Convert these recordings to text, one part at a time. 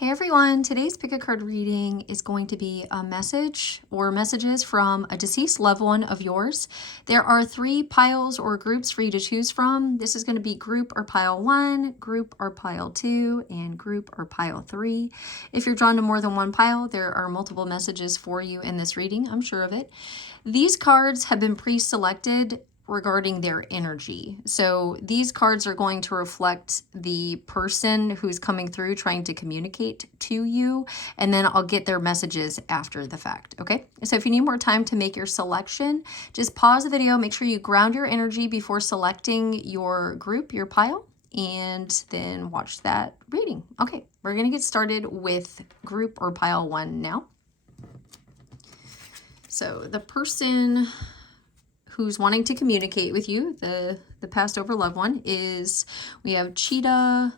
Hey everyone, today's pick a card reading is going to be a message or messages from a deceased loved one of yours. There are 3 piles or groups for you to choose from. This is going to be group or pile 1, group or pile 2, and group or pile 3. If you're drawn to more than one pile, there are multiple messages for you in this reading, I'm sure of it. These cards have been pre-selected regarding their energy. So these cards are going to reflect the person who's coming through trying to communicate to you, and then I'll get their messages after the fact, okay? So if you need more time to make your selection, just pause the video, make sure you ground your energy before selecting your group, your pile, and then watch that reading. Okay, we're gonna get started with group or pile 1 now. So the person who's wanting to communicate with you, the passed over loved one, we have cheetah,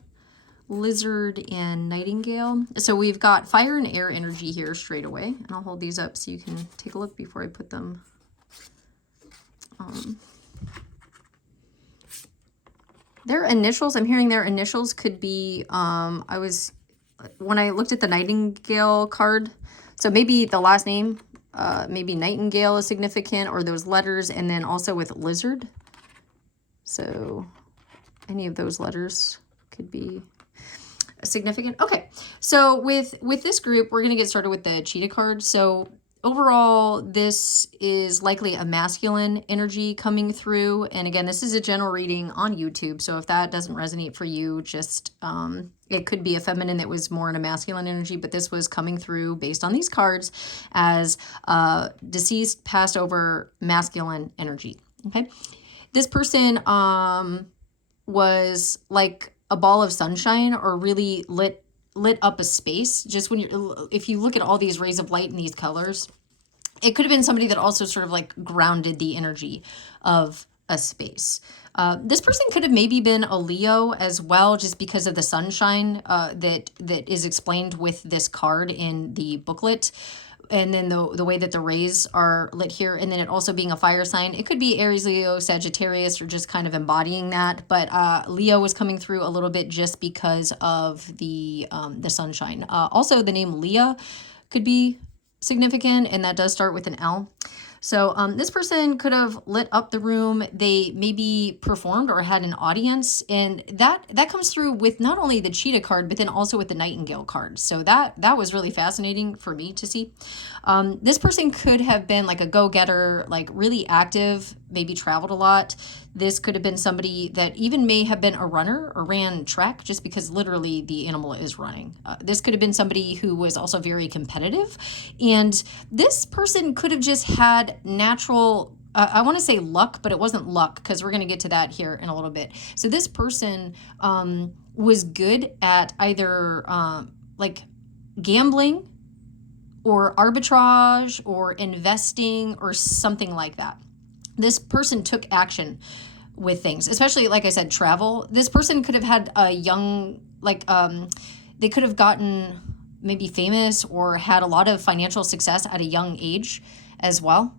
lizard, and nightingale. So we've got fire and air energy here straight away. And I'll hold these up so you can take a look before I put them. Their initials, I'm hearing their initials could be, when I looked at the nightingale card, so maybe the last name, maybe Nightingale is significant, or those letters, and then also with lizard. So any of those letters could be significant. Okay, so with this group, we're going to get started with the cheetah card. So overall, this is likely a masculine energy coming through. And again, this is a general reading on YouTube. So if that doesn't resonate for you, just it could be a feminine that was more in a masculine energy, but this was coming through based on these cards as deceased, passed over, masculine energy. Okay, this person was like a ball of sunshine, or really lit up a space. Just if you look at all these rays of light in these colors, it could have been somebody that also sort of like grounded the energy of a space. This person could have maybe been a Leo as well, just because of the sunshine that is explained with this card in the booklet. And then the way that the rays are lit here, and then it also being a fire sign. It could be Aries, Leo, Sagittarius, or just kind of embodying that. But Leo was coming through a little bit just because of the sunshine. Also, the name Leah could be significant, and that does start with an L. So this person could have lit up the room. They maybe performed or had an audience, and that comes through with not only the cheetah card, but then also with the nightingale card. So that was really fascinating for me to see. This person could have been like a go-getter, like really active, maybe traveled a lot. This could have been somebody that even may have been a runner or ran track, just because literally the animal is running. This could have been somebody who was also very competitive. And this person could have just had natural, I want to say luck, but it wasn't luck, because we're going to get to that here in a little bit. So this person was good at either like gambling or arbitrage or investing or something like that. This person took action with things, especially, like I said, travel. This person could have had a young, they could have gotten maybe famous or had a lot of financial success at a young age as well.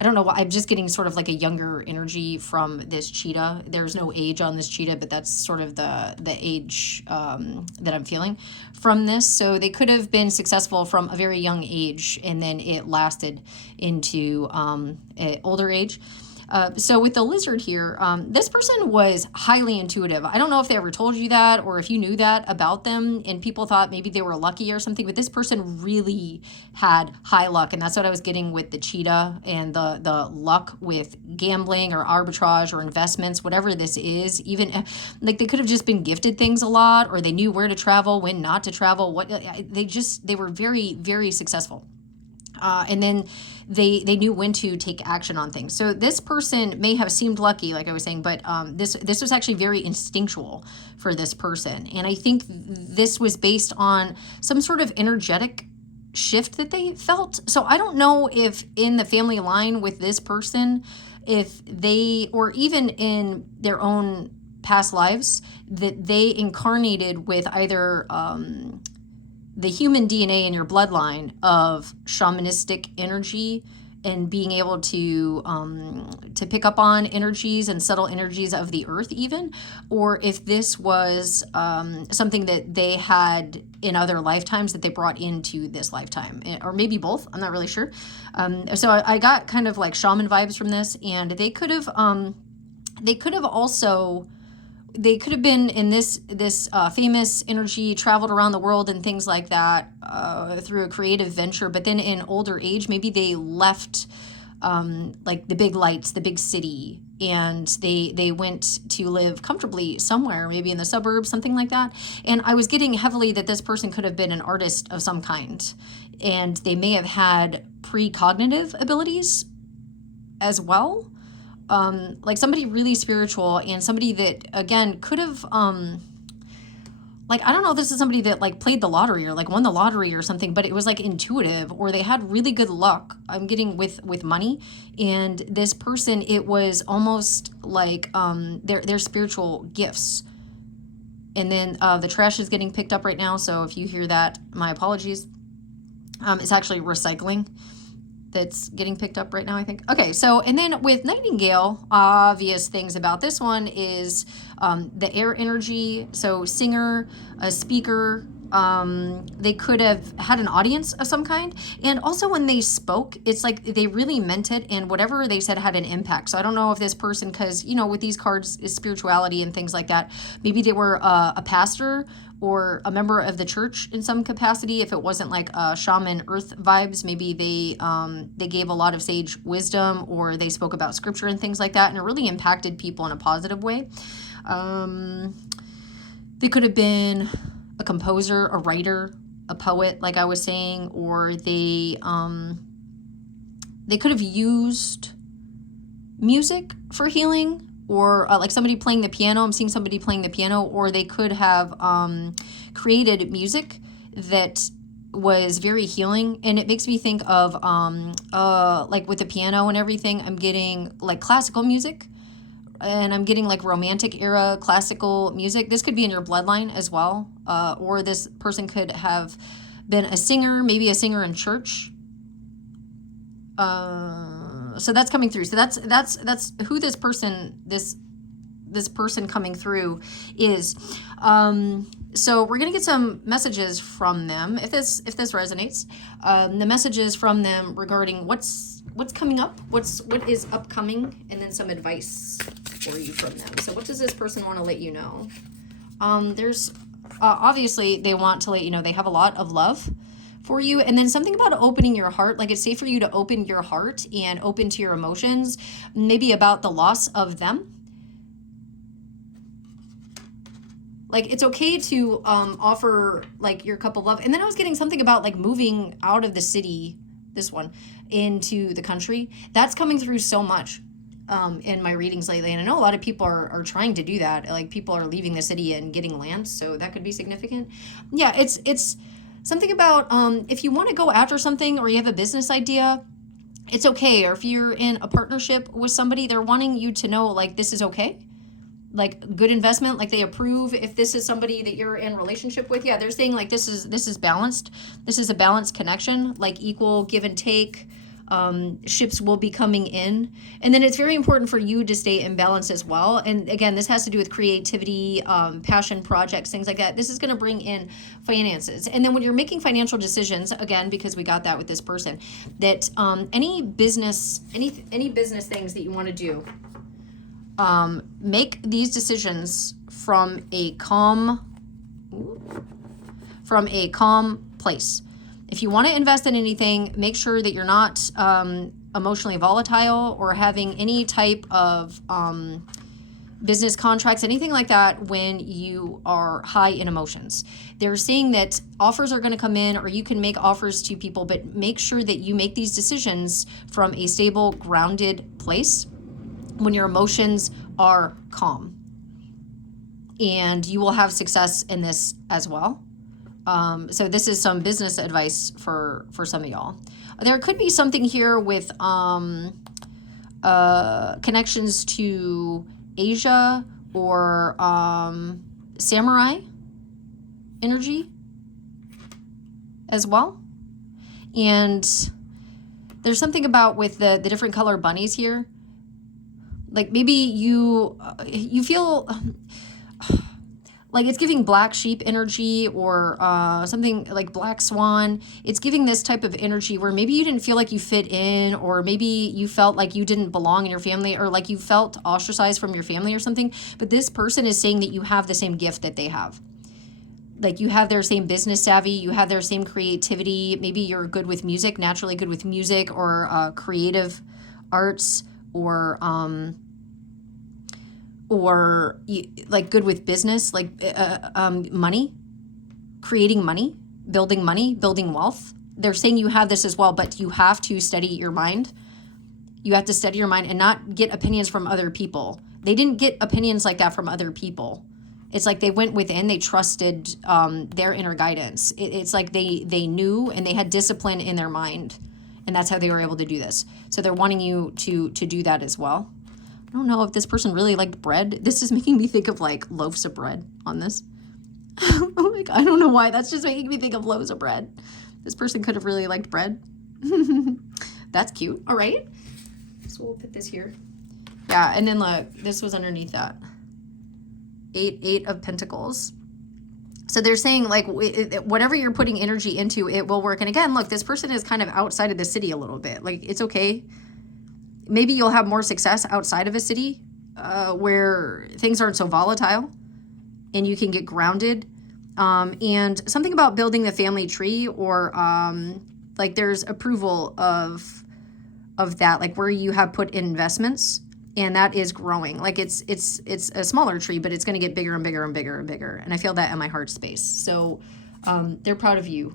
I don't know why, I'm just getting sort of like a younger energy from this cheetah. There's no age on this cheetah, but that's sort of the age that I'm feeling from this. So they could have been successful from a very young age, and then it lasted into an older age. So with the lizard here, this person was highly intuitive. I don't know if they ever told you that, or if you knew that about them and people thought maybe they were lucky or something, but this person really had high luck. And that's what I was getting with the cheetah and the luck with gambling or arbitrage or investments, whatever this is. Even like they could have just been gifted things a lot, or they knew where to travel, when not to travel. They were very, very successful. And then they knew when to take action on things. So this person may have seemed lucky, like I was saying, but this was actually very instinctual for this person. And I think this was based on some sort of energetic shift that they felt. So I don't know if in the family line with this person, if they, or even in their own past lives, that they incarnated with either the human DNA in your bloodline of shamanistic energy and being able to pick up on energies and subtle energies of the earth even, or if this was something that they had in other lifetimes that they brought into this lifetime, or maybe both. I'm not really sure. So I got kind of like shaman vibes from this, and they could have also, they could have been in this famous energy, traveled around the world and things like that through a creative venture. But then in older age, maybe they left like the big lights, the big city, and they went to live comfortably somewhere, maybe in the suburbs, something like that. And I was getting heavily that this person could have been an artist of some kind, and they may have had precognitive abilities as well. Like somebody really spiritual, and somebody that, again, could have, like, I don't know if this is somebody that like played the lottery or like won the lottery or something, but it was like intuitive, or they had really good luck. I'm getting with money, and this person, it was almost like their spiritual gifts. And then the trash is getting picked up right now, so if you hear that, my apologies. It's actually recycling that's getting picked up right now, I think. Okay, so, and then with Nightingale, obvious things about this one is the air energy. So singer, a speaker, they could have had an audience of some kind. And also when they spoke, it's like they really meant it, and whatever they said had an impact. So I don't know if this person, because, you know, with these cards is spirituality and things like that, maybe they were a pastor or a member of the church in some capacity. If it wasn't like shaman earth vibes, maybe they gave a lot of sage wisdom, or they spoke about scripture and things like that, and it really impacted people in a positive way. They could have been a composer, a writer, a poet, like I was saying, or they could have used music for healing, or like somebody playing the piano. I'm seeing somebody playing the piano, or they could have created music that was very healing. And it makes me think of like with the piano and everything, I'm getting like classical music, and I'm getting like romantic era classical music. This could be in your bloodline as well, or this person could have been a singer, maybe a singer in church. So that's coming through. So that's who this person coming through is. So we're gonna get some messages from them if this resonates. The messages from them regarding what's coming up, what is upcoming, and then some advice for you from them. So what does this person want to let you know? There's obviously they want to let you know they have a lot of love for you, and then something about opening your heart. Like, it's safe for you to open your heart and open to your emotions, maybe about the loss of them. Like, it's okay to offer like your cup of love. And then I was getting something about like moving out of the city, this one, into the country. That's coming through so much in my readings lately, and I know a lot of people are trying to do that. Like, people are leaving the city and getting land, so that could be significant. Yeah, it's something about if you want to go after something, or you have a business idea, it's okay. Or if you're in a partnership with somebody, they're wanting you to know like this is okay, like good investment, like they approve. If this is somebody that you're in relationship with, yeah, they're saying like this is balanced. This is a balanced connection, like equal give and take. Ships will be coming in, and then it's very important for you to stay in balance as well. And again, this has to do with creativity, passion projects, things like that. This is going to bring in finances. And then when you're making financial decisions, again, because we got that with this person, that any business things that you want to do, make these decisions from a calm place. If you want to invest in anything, make sure that you're not emotionally volatile or having any type of business contracts, anything like that, when you are high in emotions. They're saying that offers are going to come in, or you can make offers to people, but make sure that you make these decisions from a stable, grounded place when your emotions are calm. And you will have success in this as well. So this is some business advice for some of y'all. There could be something here with connections to Asia or samurai energy as well. And there's something about with the different color bunnies here. Like maybe you feel like it's giving black sheep energy, or something like black swan. It's giving this type of energy where maybe you didn't feel like you fit in, or maybe you felt like you didn't belong in your family, or like you felt ostracized from your family or something. But this person is saying that you have the same gift that they have. Like you have their same business savvy, you have their same creativity. Maybe you're good with music, naturally good with music, or creative arts, or like good with business, like money, creating money, building wealth. They're saying you have this as well, but you have to study your mind. You have to study your mind and not get opinions from other people. They didn't get opinions like that from other people. It's like they went within, they trusted their inner guidance. It's like they knew, and they had discipline in their mind, and that's how they were able to do this. So they're wanting you to do that as well. I don't know if this person really liked bread. This is making me think of like loaves of bread on this. Oh my God, I don't know why. That's just making me think of loaves of bread. This person could have really liked bread. That's cute. All right. So we'll put this here. Yeah, and then look, this was underneath that. Eight of Pentacles. So they're saying like whatever you're putting energy into, it will work. And again, look, this person is kind of outside of the city a little bit. Like it's okay. Maybe you'll have more success outside of a city where things aren't so volatile and you can get grounded. And something about building the family tree, or like there's approval of that, like where you have put in investments and that is growing. Like it's a smaller tree, but it's going to get bigger and bigger and bigger and bigger. And I feel that in my heart space. So they're proud of you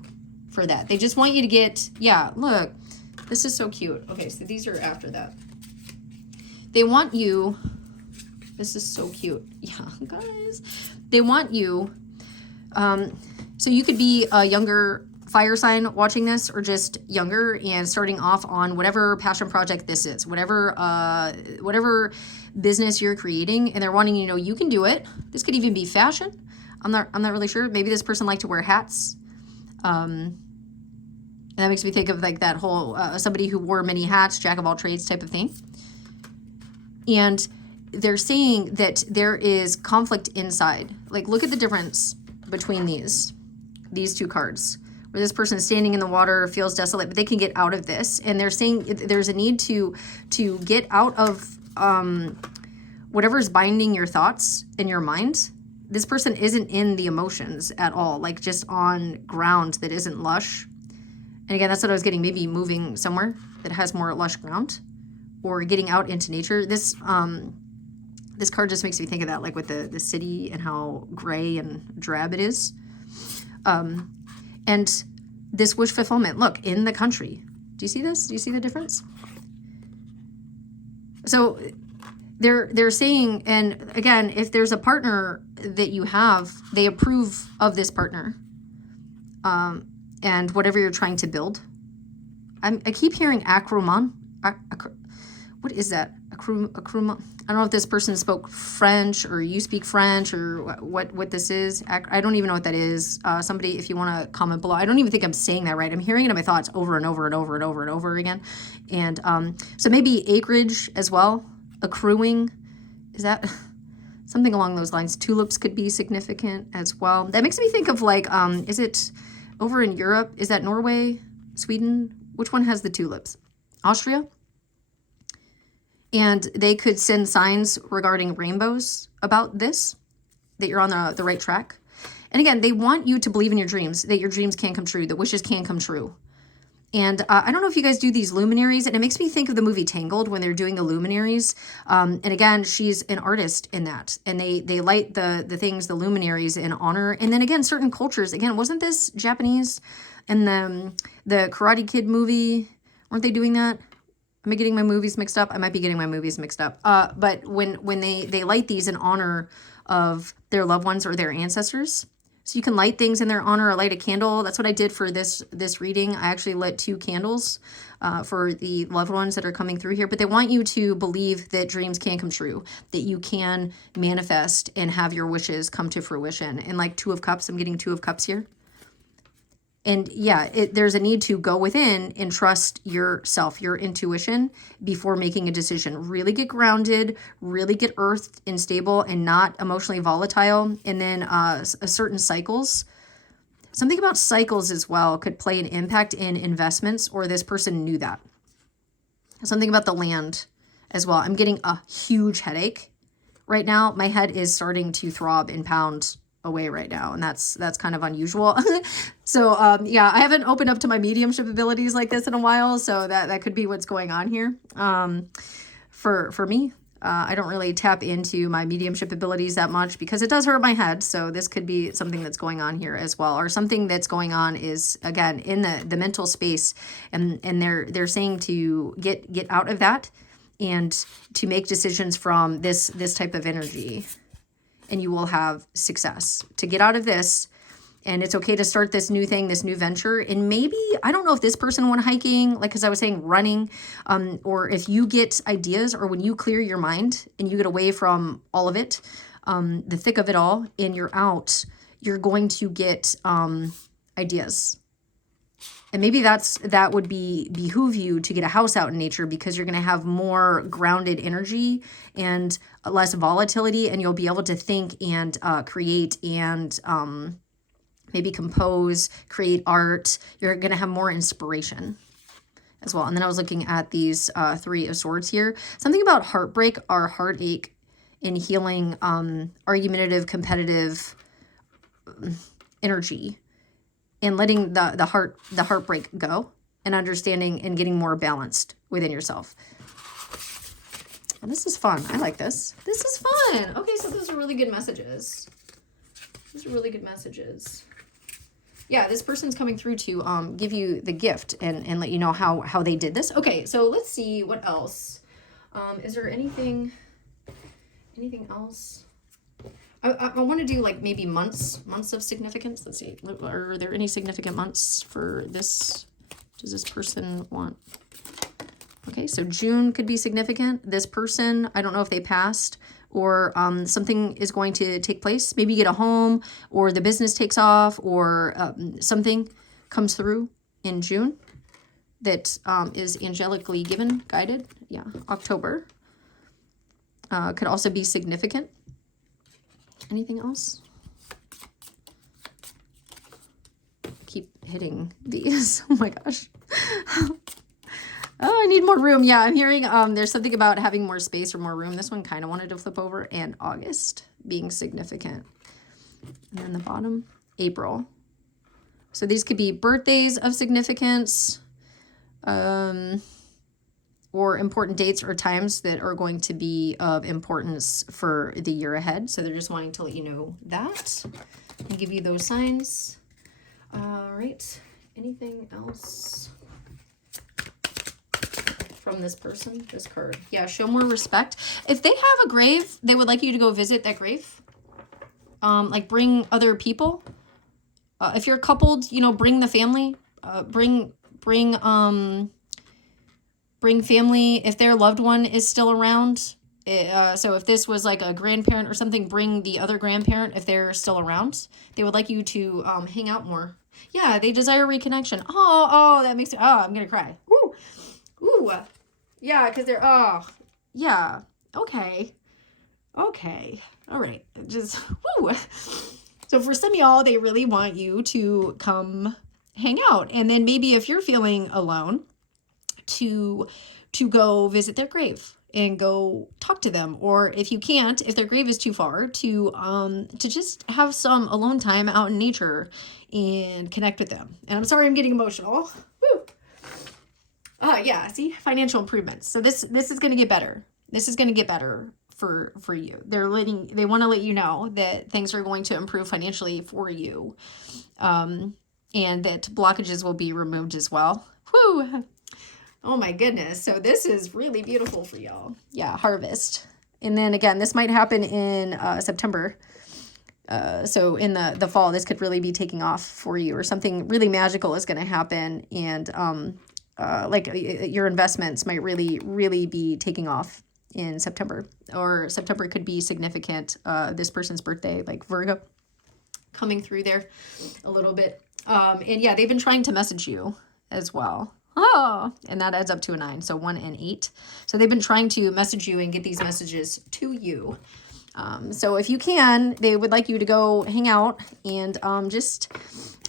for that. They just want you to get, yeah, look. This is so cute. Okay, so these are after that. They want you, this is so cute. Yeah, guys. They want you, so you could be a younger fire sign watching this, or just younger and starting off on whatever passion project this is, whatever business you're creating, and they're wanting you to know you can do it. This could even be fashion. I'm not really sure. Maybe this person liked to wear hats. And that makes me think of like that whole somebody who wore many hats, jack of all trades type of thing. And they're saying that there is conflict inside. Like look at the difference between these two cards, where this person is standing in the water, feels desolate, but they can get out of this. And they're saying there's a need to get out of whatever's binding your thoughts in your mind. This person isn't in the emotions at all, like just on ground that isn't lush. And again, that's what I was getting, maybe moving somewhere that has more lush ground, or getting out into nature. This this card just makes me think of that, like with the city and how gray and drab it is. And this wish fulfillment, look, in the country. Do you see this? Do you see the difference? So they're saying, and again, if there's a partner that you have, they approve of this partner. And whatever you're trying to build. I keep hearing acroman. What is that? Acroman. I don't know if this person spoke French, or you speak French, or what this is. I don't even know what that is. Somebody, if you want to comment below. I don't even think I'm saying that right. I'm hearing it in my thoughts over and over and over and over and over again. And so maybe acreage as well. Accruing. Is that something along those lines? Tulips could be significant as well. That makes me think of like, is it over in Europe? Is that Norway? Sweden? Which one has the tulips? Austria? And they could send signs regarding rainbows about this, that you're on the right track. And again, they want you to believe in your dreams, that your dreams can come true, that wishes can come true. And I don't know if you guys do these luminaries, and it makes me think of the movie Tangled when they're doing the luminaries. And again, she's an artist in that. And they light the things, the luminaries, in honor. And then again, certain cultures, again, wasn't this Japanese in the Karate Kid movie? Weren't they doing that? Am I getting my movies mixed up? I might be getting my movies mixed up. But when they light these in honor of their loved ones or their ancestors. So you can light things in their honor, or light a candle. That's what I did for this reading. I actually lit 2 candles for the loved ones that are coming through here. But they want you to believe that dreams can come true, that you can manifest and have your wishes come to fruition. And like 2 of Cups, I'm getting 2 of Cups here. And yeah, there's a need to go within and trust yourself, your intuition, before making a decision. Really get grounded, really get earthed and stable and not emotionally volatile. And then certain cycles. Something about cycles as well could play an impact in investments, or this person knew that. Something about the land as well. I'm getting a huge headache right now. My head is starting to throb and pound away right now, and that's kind of unusual. So yeah, I haven't opened up to my mediumship abilities like this in a while, so that could be what's going on here. For me, I don't really tap into my mediumship abilities that much because it does hurt my head. So this could be something that's going on here as well, or something that's going on is, again, in the mental space, and they're saying to get out of that and to make decisions from this type of energy, and you will have success. To get out of this, and it's okay to start this new thing, this new venture. And maybe, I don't know if this person went hiking, like, because I was saying running, or if you get ideas, or when you clear your mind and you get away from all of it, the thick of it all, and you're out, you're going to get ideas. And maybe that would behoove you to get a house out in nature, because you're going to have more grounded energy and less volatility, and you'll be able to think and create and maybe compose, create art. You're going to have more inspiration as well. And then I was looking at these 3 of Swords here. Something about heartbreak or heartache in healing argumentative, competitive energy, and letting the heartbreak go, and understanding and getting more balanced within yourself. And this is fun. I like this. This is fun. Okay, so those are really good messages. Those are really good messages. Yeah, this person's coming through to give you the gift and let you know how they did this. Okay, so let's see what else. Is there anything else? I want to do like maybe months of significance. Let's see. Are there any significant months for this? Does this person want? Okay, so June could be significant. This person, I don't know if they passed, or something is going to take place. Maybe you get a home, or the business takes off, or something comes through in June that is angelically given, guided. Yeah, October could also be significant. Anything else? Keep hitting these. Oh my gosh. Oh, I need more room. Yeah, I'm hearing there's something about having more space or more room. This one kind of wanted to flip over. And August being significant. And then the bottom, April. So these could be birthdays of significance, or important dates or times that are going to be of importance for the year ahead. So they're just wanting to let you know that and give you those signs. All right. Anything else from this person, this card? Yeah, show more respect. If they have a grave, they would like you to go visit that grave. Like bring other people. If you're coupled, bring the family. Bring family if their loved one is still around. So if this was like a grandparent or something, bring the other grandparent if they're still around. They would like you to hang out more. Yeah, they desire reconnection. Oh, that makes me, I'm going to cry. Ooh. Yeah, because they're, yeah. Okay. All right. Just, woo. So for some of y'all, they really want you to come hang out. And then maybe if you're feeling alone, to go visit their grave and go talk to them. Or if you can't, if their grave is too far, to just have some alone time out in nature and connect with them. And I'm sorry I'm getting emotional. Woo. Yeah, see, financial improvements. So this is going to get better. This is going to get better for you. They want to let you know that things are going to improve financially for you. And that blockages will be removed as well. Woo! Oh my goodness. So this is really beautiful for y'all. Yeah, harvest. And then again, this might happen in September. So in the fall, this could really be taking off for you, or something really magical is going to happen. And like your investments might really be taking off in September. Or September could be significant. This person's birthday, like Virgo, coming through there a little bit. And yeah, they've been trying to message you as well. Oh, and that adds up to a 9. So 1 and 8. So they've been trying to message you and get these messages to you. So if you can, they would like you to go hang out and just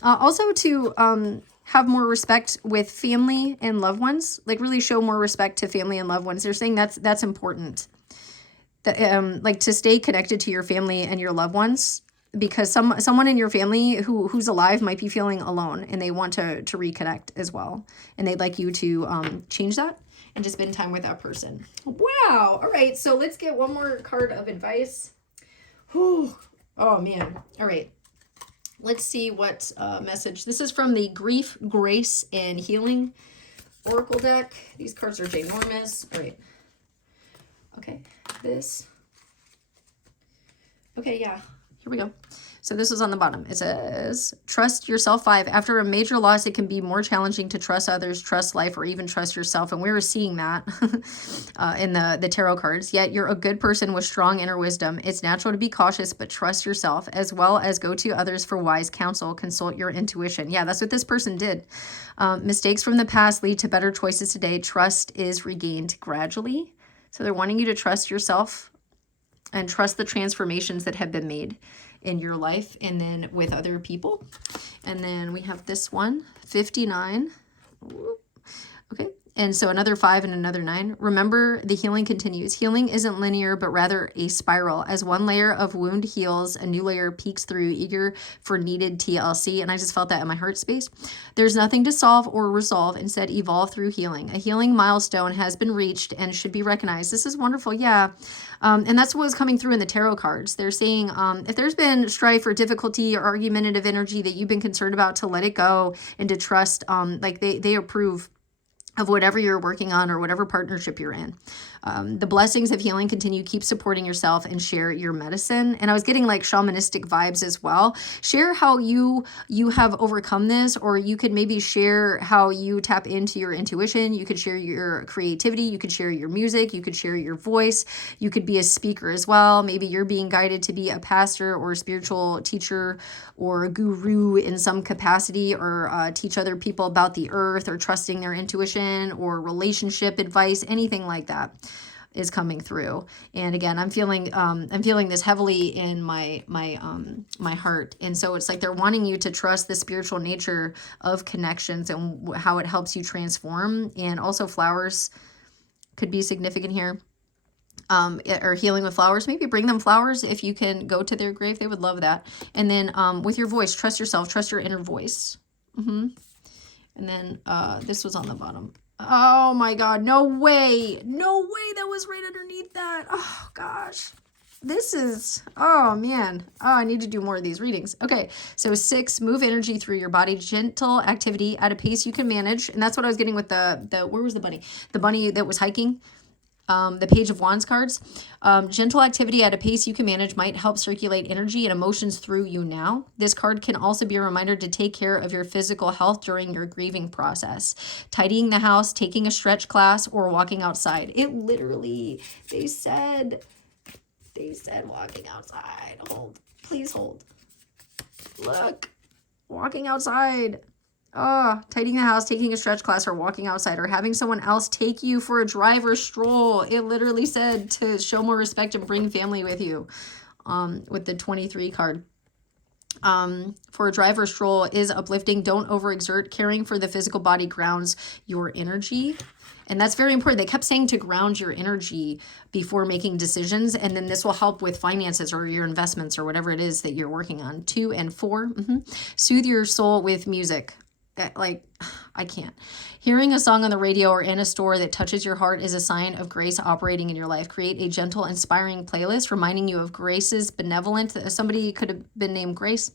also to have more respect with family and loved ones. Like really show more respect to family and loved ones. They're saying that's important. That like to stay connected to your family and your loved ones, because someone in your family who's alive might be feeling alone and they want to reconnect as well, and they'd like you to change that and just spend time with that person. Wow. All right, so let's get one more card of advice. Whew. Oh man. All right, let's see what message this is from the Grief, Grace, and Healing Oracle deck. These cards are ginormous. All right, okay, this, okay, yeah, here we go. So this is on the bottom. It says, trust yourself 5. After a major loss, it can be more challenging to trust others, trust life, or even trust yourself. And we were seeing that in the tarot cards. Yet you're a good person with strong inner wisdom. It's natural to be cautious, but trust yourself, as well as go to others for wise counsel. Consult your intuition. Yeah, that's what this person did. Mistakes from the past lead to better choices today. Trust is regained gradually. So they're wanting you to trust yourself and trust the transformations that have been made in your life and then with other people. And then we have this one, 59. Okay. And so another 5 and another 9. Remember, the healing continues. Healing isn't linear, but rather a spiral. As one layer of wound heals, a new layer peeks through, eager for needed TLC. And I just felt that in my heart space. There's nothing to solve or resolve. Instead, evolve through healing. A healing milestone has been reached and should be recognized. This is wonderful. Yeah. And that's what was coming through in the tarot cards. They're saying if there's been strife or difficulty or argumentative energy that you've been concerned about, to let it go and to trust, like they approve of whatever you're working on or whatever partnership you're in. The blessings of healing continue. Keep supporting yourself and share your medicine. And I was getting like shamanistic vibes as well. Share how you have overcome this, or you could maybe share how you tap into your intuition. You could share your creativity. You could share your music. You could share your voice. You could be a speaker as well. Maybe you're being guided to be a pastor or a spiritual teacher or a guru in some capacity, or teach other people about the earth, or trusting their intuition, or relationship advice, anything like that is coming through. And again, I'm feeling this heavily in my heart. And so it's like they're wanting you to trust the spiritual nature of connections and how it helps you transform. And also flowers could be significant here. Or healing with flowers. Maybe bring them flowers if you can go to their grave. They would love that. And then with your voice, trust yourself, trust your inner voice. And then this was on the bottom. Oh my God, no way. No way, that was right underneath that. Oh gosh. This is, oh man. Oh, I need to do more of these readings. Okay, so 6, move energy through your body. Gentle activity at a pace you can manage. And that's what I was getting with the where was the bunny? The bunny that was hiking. The Page of Wands cards. Gentle activity at a pace you can manage might help circulate energy and emotions through you now. This card can also be a reminder to take care of your physical health during your grieving process. Tidying the house, taking a stretch class, or walking outside. It literally, they said walking outside. Hold. Please hold. Look. Walking outside. Tidying the house, taking a stretch class, or walking outside, or having someone else take you for a drive or stroll. It literally said to show more respect and bring family with you, with the 23 card. For a drive or stroll is uplifting. Don't overexert. Caring for the physical body grounds your energy. And that's very important. They kept saying to ground your energy before making decisions. And then this will help with finances or your investments or whatever it is that you're working on. 2 and 4. Soothe your soul with music. Like, I can't. Hearing a song on the radio or in a store that touches your heart is a sign of grace operating in your life. Create a gentle, inspiring playlist reminding you of Grace's benevolent, somebody could have been named Grace,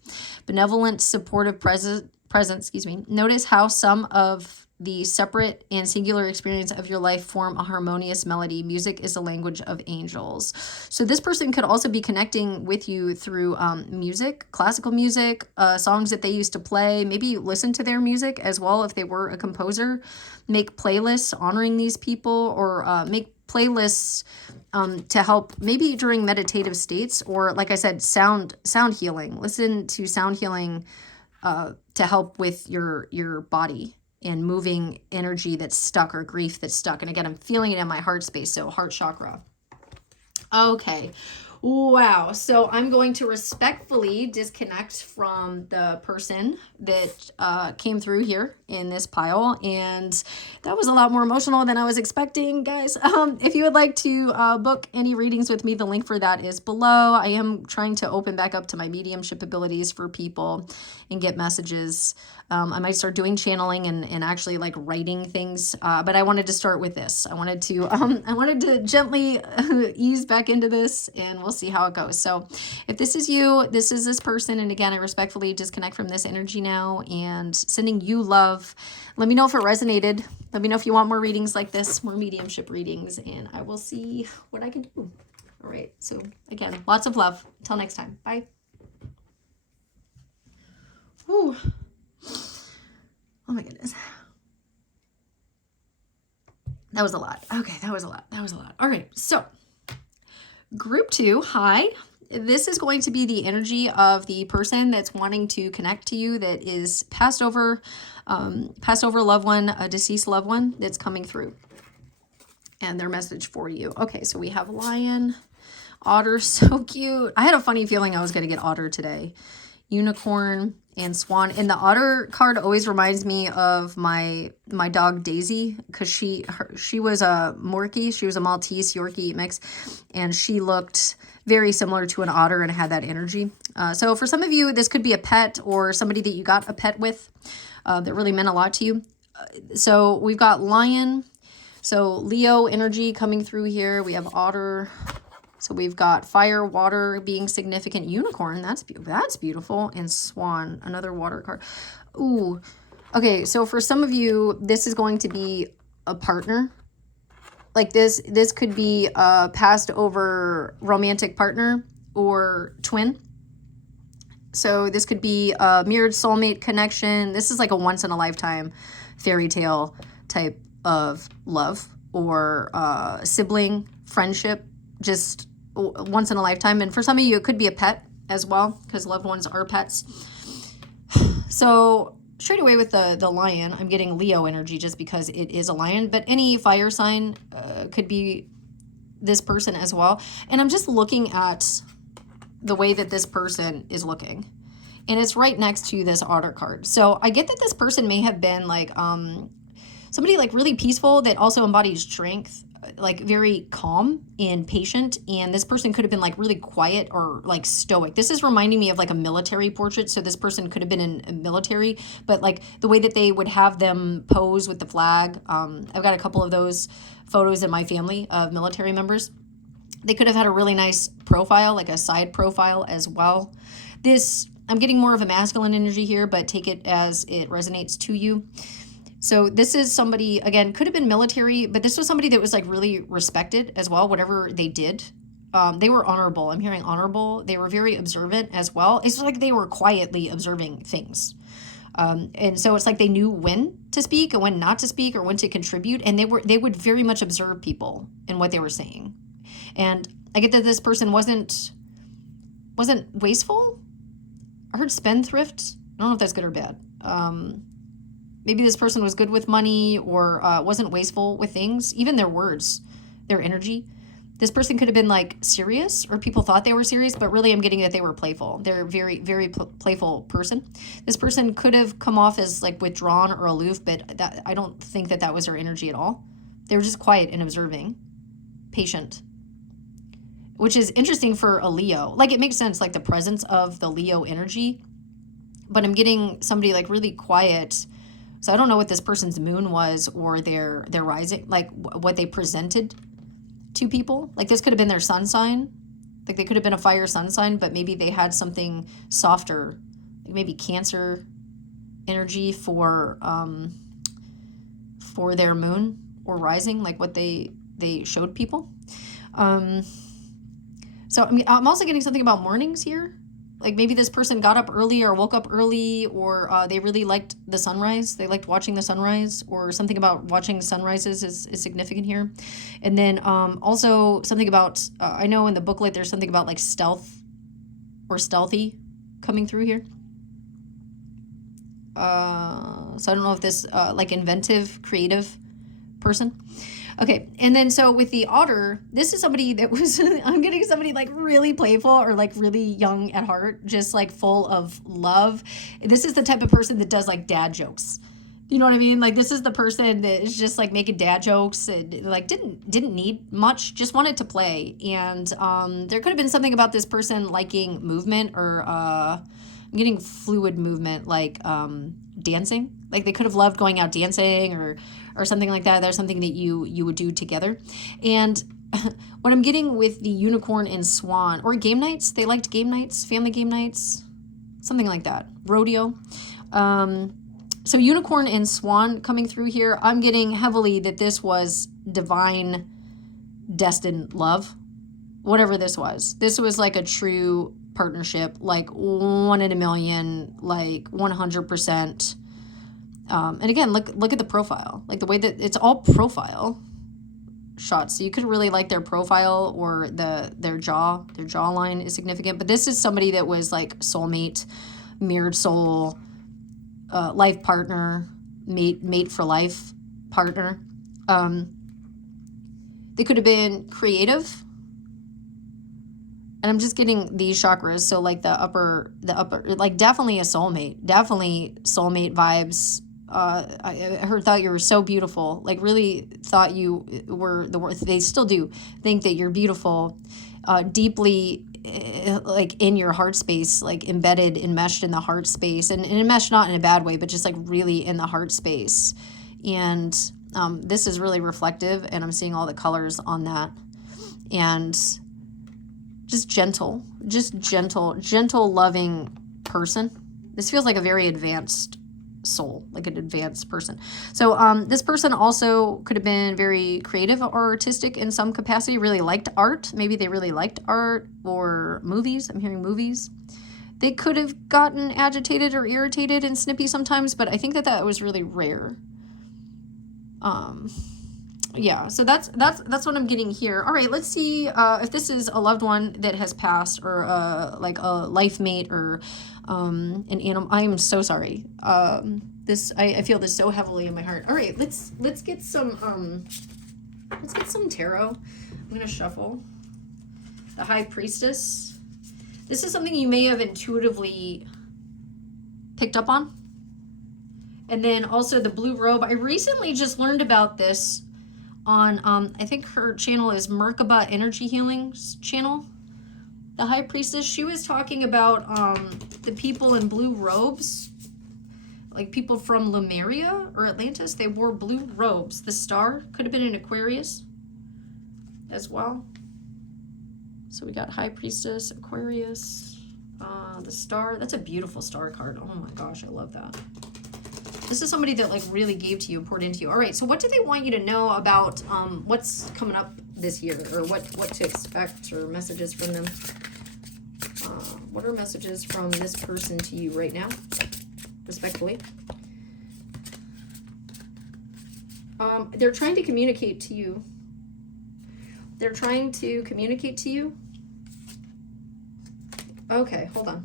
benevolent, supportive presence. Notice how some of the separate and singular experience of your life form a harmonious melody. Music is the language of angels. So this person could also be connecting with you through music, classical music, songs that they used to play. Maybe listen to their music as well if they were a composer. Make playlists honoring these people, or make playlists to help maybe during meditative states, or like I said, sound healing. Listen to sound healing to help with your body and moving energy that's stuck or grief that's stuck. And again, I'm feeling it in my heart space, so heart chakra. Okay. Wow. So I'm going to respectfully disconnect from the person that came through here in this pile. And that was a lot more emotional than I was expecting, guys. If you would like to book any readings with me, the link for that is below. I am trying to open back up to my mediumship abilities for people and get messages. I might start doing channeling and actually like writing things. But I wanted to start with this. I wanted to gently ease back into this, and we'll see how it goes. So if this is you, this is this person. And again, I respectfully disconnect from this energy now and sending you love. Let me know if it resonated. Let me know if you want more readings like this, more mediumship readings, and I will see what I can do. All right. So again, lots of love. Until next time. Bye. Whew. Oh my goodness. That was a lot. Okay, that was a lot. All right, so group 2, hi. This is going to be the energy of the person that's wanting to connect to you, that is passed over loved one, a deceased loved one that's coming through, and their message for you. Okay, so we have lion, otter, so cute. I had a funny feeling I was going to get otter today. Unicorn and swan, and the otter card always reminds me of my dog Daisy, because she was a Morkie. She was a Maltese Yorkie mix, and she looked very similar to an otter and had that energy. So for some of you, this could be a pet or somebody that you got a pet with that really meant a lot to you. So we've got lion, so Leo energy coming through here. We have otter. So we've got fire, water being significant. Unicorn, that's beautiful. And swan, another water card. Ooh, okay. So for some of you, this is going to be a partner. Like this could be a passed over romantic partner or twin. So this could be a mirrored soulmate connection. This is like a once in a lifetime fairy tale type of love, or sibling friendship, just once in a lifetime. And for some of you, it could be a pet as well, because loved ones are pets. So straight away with the lion, I'm getting Leo energy just because it is a lion, but any fire sign could be this person as well. And I'm just looking at the way that this person is looking, and it's right next to this otter card. So I get that this person may have been like somebody like really peaceful that also embodies strength, like very calm and patient. And this person could have been like really quiet or like stoic. This is reminding me of like a military portrait. So this person could have been in a military, but like the way that they would have them pose with the flag. I've got a couple of those photos in my family of military members. They could have had a really nice profile, like a side profile as well. I'm getting more of a masculine energy here, but take it as it resonates to you. So this is somebody, again, could have been military, but this was somebody that was like really respected as well, whatever they did. They were honorable. I'm hearing honorable. They were very observant as well. It's like they were quietly observing things. And so it's like they knew when to speak and when not to speak, or when to contribute. And they would very much observe people and what they were saying. And I get that this person wasn't wasteful. I heard spendthrift. I don't know if that's good or bad. Maybe this person was good with money, or wasn't wasteful with things, even their words, their energy. This person could have been like serious, or people thought they were serious, but really I'm getting that they were playful. They're a very, very playful person. This person could have come off as like withdrawn or aloof, but I don't think that was their energy at all. They were just quiet and observing, patient, which is interesting for a Leo. Like it makes sense, like the presence of the Leo energy, but I'm getting somebody like really quiet. So I don't know what this person's moon was, or their rising, like what they presented to people. Like this could have been their sun sign. Like they could have been a fire sun sign, but maybe they had something softer, like maybe Cancer energy for their moon or rising, like what they showed people. So I'm also getting something about mornings here. Like maybe this person got up early or woke up early, or they really liked the sunrise. They liked watching the sunrise, or something about watching sunrises is significant here. And then also something about, I know in the booklet there's something about like stealth or stealthy coming through here. So I don't know if this, like inventive, creative person. Okay, and then so with the otter, this is somebody that was, I'm getting somebody like really playful or like really young at heart, just like full of love. This is the type of person that does like dad jokes. You know what I mean? Like this is the person that is just like making dad jokes and like didn't need much, just wanted to play. And there could have been something about this person liking movement or I'm getting fluid movement, like dancing. Like they could have loved going out dancing or something like that. There's something that you would do together. And what I'm getting with the unicorn and swan, or game nights, they liked game nights, family game nights, something like that. Rodeo. So unicorn and swan coming through here, I'm getting heavily that this was divine, destined love. Whatever this was. This was like a true partnership, like 1 in a million, like 100%. And again, look at the profile, like the way that it's all profile shots. So you could really like their profile or their jawline is significant. But this is somebody that was like soulmate, mirrored soul, life partner, mate for life partner. They could have been creative. And I'm just getting these chakras. So like the upper, like definitely a soulmate, vibes. I thought you were so beautiful, like really thought you were the worth. They still do think that you're beautiful, deeply like in your heart space, like embedded, enmeshed in the heart space, and enmeshed not in a bad way, but just like really in the heart space. And this is really reflective, and I'm seeing all the colors on that. And just gentle, loving person. This feels like a very advanced soul, like an advanced person. So this person also could have been very creative or artistic in some capacity, really liked art. Maybe they really liked art or movies. I'm hearing movies. They could have gotten agitated or irritated and snippy sometimes, but I think that was really rare. Yeah, so that's what I'm getting here. All right, let's see if this is a loved one that has passed, or like a life mate, or an animal. I am so sorry. I feel this so heavily in my heart. All right, let's get some tarot. I'm gonna shuffle the High Priestess. This is something you may have intuitively picked up on. And then also the blue robe. I recently just learned about this on, I think her channel is Merkaba Energy Healing's channel. The High Priestess, she was talking about the people in blue robes, like people from Lemuria or Atlantis. They wore blue robes. The star could have been an Aquarius as well. So we got High Priestess, Aquarius, the star. That's a beautiful star card. Oh my gosh, I love that. This is somebody that like really gave to you, poured into you. All right, so what do they want you to know about what's coming up this year, or what to expect, or messages from them? What are messages from this person to you right now, respectfully? They're trying to communicate to you. They're trying to communicate to you. Okay, hold on.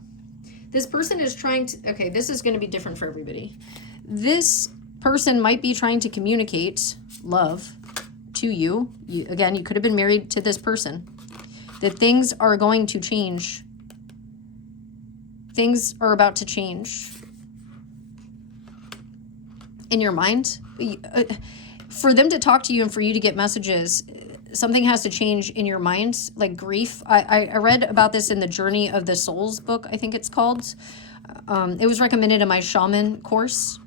This person is trying to, okay, this is going to be different for everybody. This person might be trying to communicate love to you. Again, you could have been married to this person. That things are going to change. Things are about to change in your mind. For them to talk to you and for you to get messages, something has to change in your mind, like grief. I read about this in the Journey of the Souls book, I think it's called. It was recommended in my shaman course.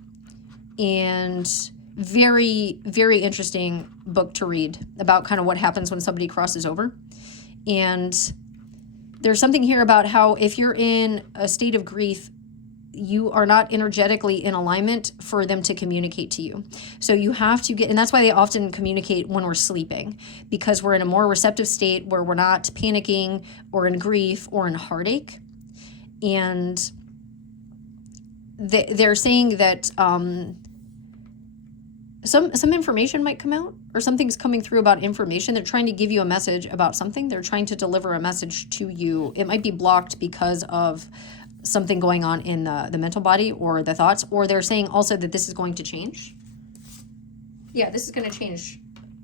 And very, very interesting book to read about kind of what happens when somebody crosses over. And there's something here about how if you're in a state of grief, you are not energetically in alignment for them to communicate to you. So you have to get, and that's why they often communicate when we're sleeping, because we're in a more receptive state where we're not panicking or in grief or in heartache. And they're saying that some information might come out, or something's coming through about information. They're trying to give you a message about something. They're trying to deliver a message to you. It might be blocked because of something going on in the mental body or the thoughts, or they're saying also that this is going to change. Yeah, this is going to change.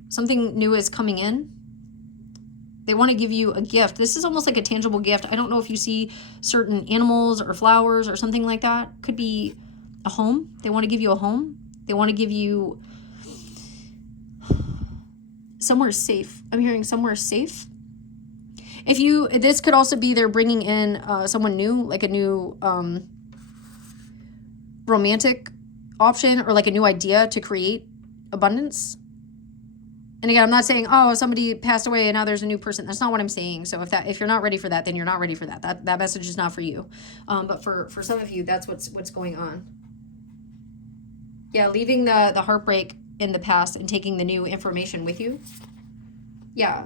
Something new is coming in. They want to give you a gift. This is almost like a tangible gift. I don't know if you see certain animals or flowers or something like that. Could be a home. They want to give you a home. They want to give you somewhere safe. I'm hearing somewhere safe. This could also be they're bringing in someone new, like a new romantic option or like a new idea to create abundance. And again, I'm not saying, oh, somebody passed away and now there's a new person. That's not what I'm saying. So if you're not ready for that, then you're not ready for that. That message is not for you. But for some of you, that's what's going on. Yeah, leaving the heartbreak in the past and taking the new information with you. Yeah.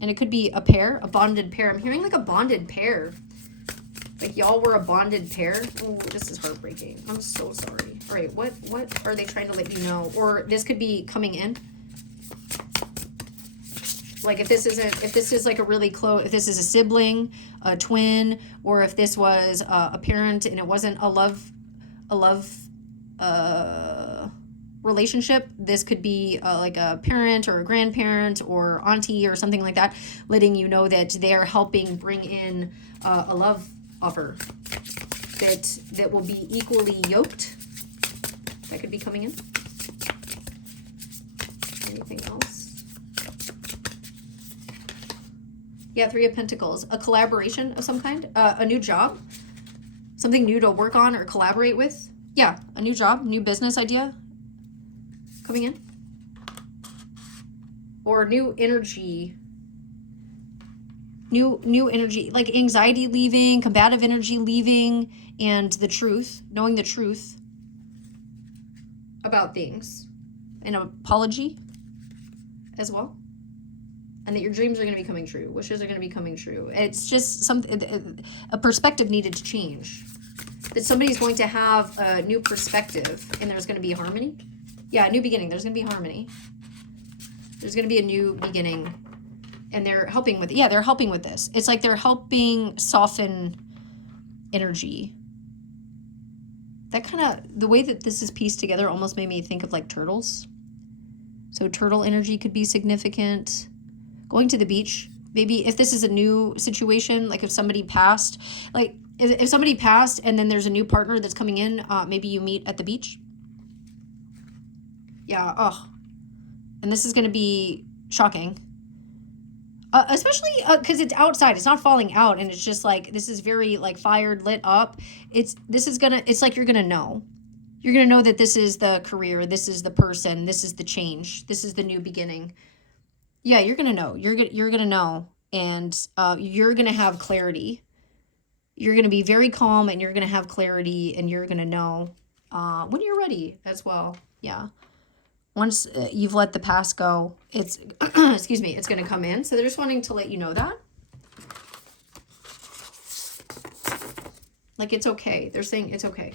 And it could be a pair, a bonded pair. I'm hearing like a bonded pair. Like y'all were a bonded pair. Oh, this is heartbreaking. I'm so sorry. All right, what are they trying to let you know? Or this could be coming in. Like if this is like a really close, if this is a sibling, a twin, or if this was a parent and it wasn't a love relationship, this could be like a parent or a grandparent or auntie or something like that, letting you know that they're helping bring in a love offer that will be equally yoked. That could be coming in. Anything else? Yeah, Three of Pentacles. A collaboration of some kind. A new job. Something new to work on or collaborate with. Yeah, a new job, new business idea coming in. Or new energy. New energy. Like anxiety leaving, combative energy leaving, and the truth. Knowing the truth about things. An apology as well. And that your dreams are going to be coming true. Wishes are going to be coming true. It's just a perspective needed to change. That somebody's going to have a new perspective and there's going to be harmony. Yeah, a new beginning. There's going to be harmony. There's going to be a new beginning. And they're helping with, yeah, they're helping with this. It's like they're helping soften energy. That kind of, the way that this is pieced together almost made me think of like turtles. So turtle energy could be significant. Going to the beach, maybe if this is a new situation, like if somebody passed, like if somebody passed and then there's a new partner that's coming in, maybe you meet at the beach. Yeah, oh. And this is going to be shocking. Especially because it's outside, it's not falling out, and it's just like, this is very like fired, lit up. It's like you're going to know. You're going to know that this is the career, this is the person, this is the change, this is the new beginning. Yeah, you're going to know. You're going to know. And you're going to have clarity. You're going to be very calm and you're going to have clarity and you're going to know when you're ready as well. Yeah. Once you've let the past go, it's, excuse me, it's going to come in. So they're just wanting to let you know that. Like, it's okay. They're saying it's okay.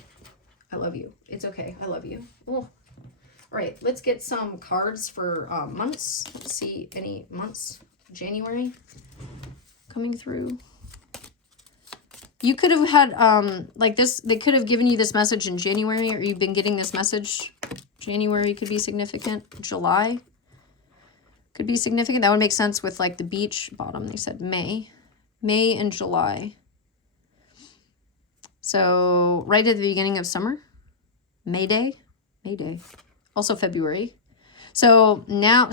I love you. It's okay. I love you. Oh. All right, let's get some cards for months. Let's see any months. January coming through. You could have had like this. They could have given you this message in January, or you've been getting this message. January could be significant. July could be significant. That would make sense with like the beach bottom. They said May and July. So right at the beginning of summer, May Day. Also February. So now,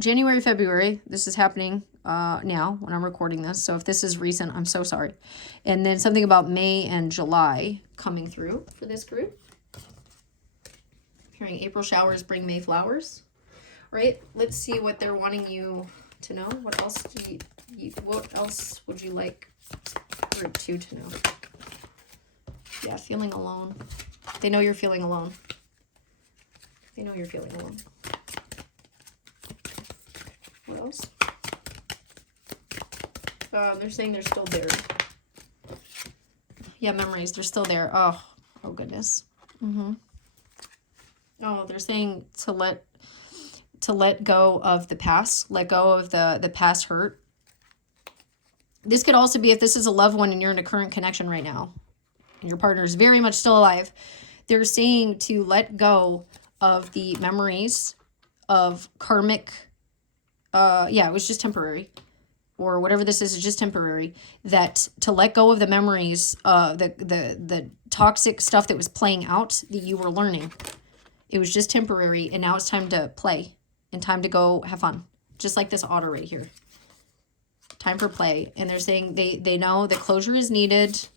January, February, this is happening now when I'm recording this. So if this is recent, I'm so sorry. And then something about May and July coming through for this group. Hearing April showers bring May flowers. Right? Let's see what they're wanting you to know. What else what else would you like group 2 to know? Yeah, feeling alone. They know you're feeling alone. They know you're feeling alone. What else? They're saying they're still there. Yeah, memories. They're still there. Oh goodness. Oh, they're saying to let go of the past. Let go of the past hurt. This could also be if this is a loved one and you're in a current connection right now and your partner is very much still alive. They're saying to let go of the memories of karmic, it was just temporary, or whatever this is just temporary, that to let go of the memories, the toxic stuff that was playing out that you were learning. It was just temporary, and now it's time to play and time to go have fun. Just like this otter right here. Time for play. And they're saying they know that closure is needed,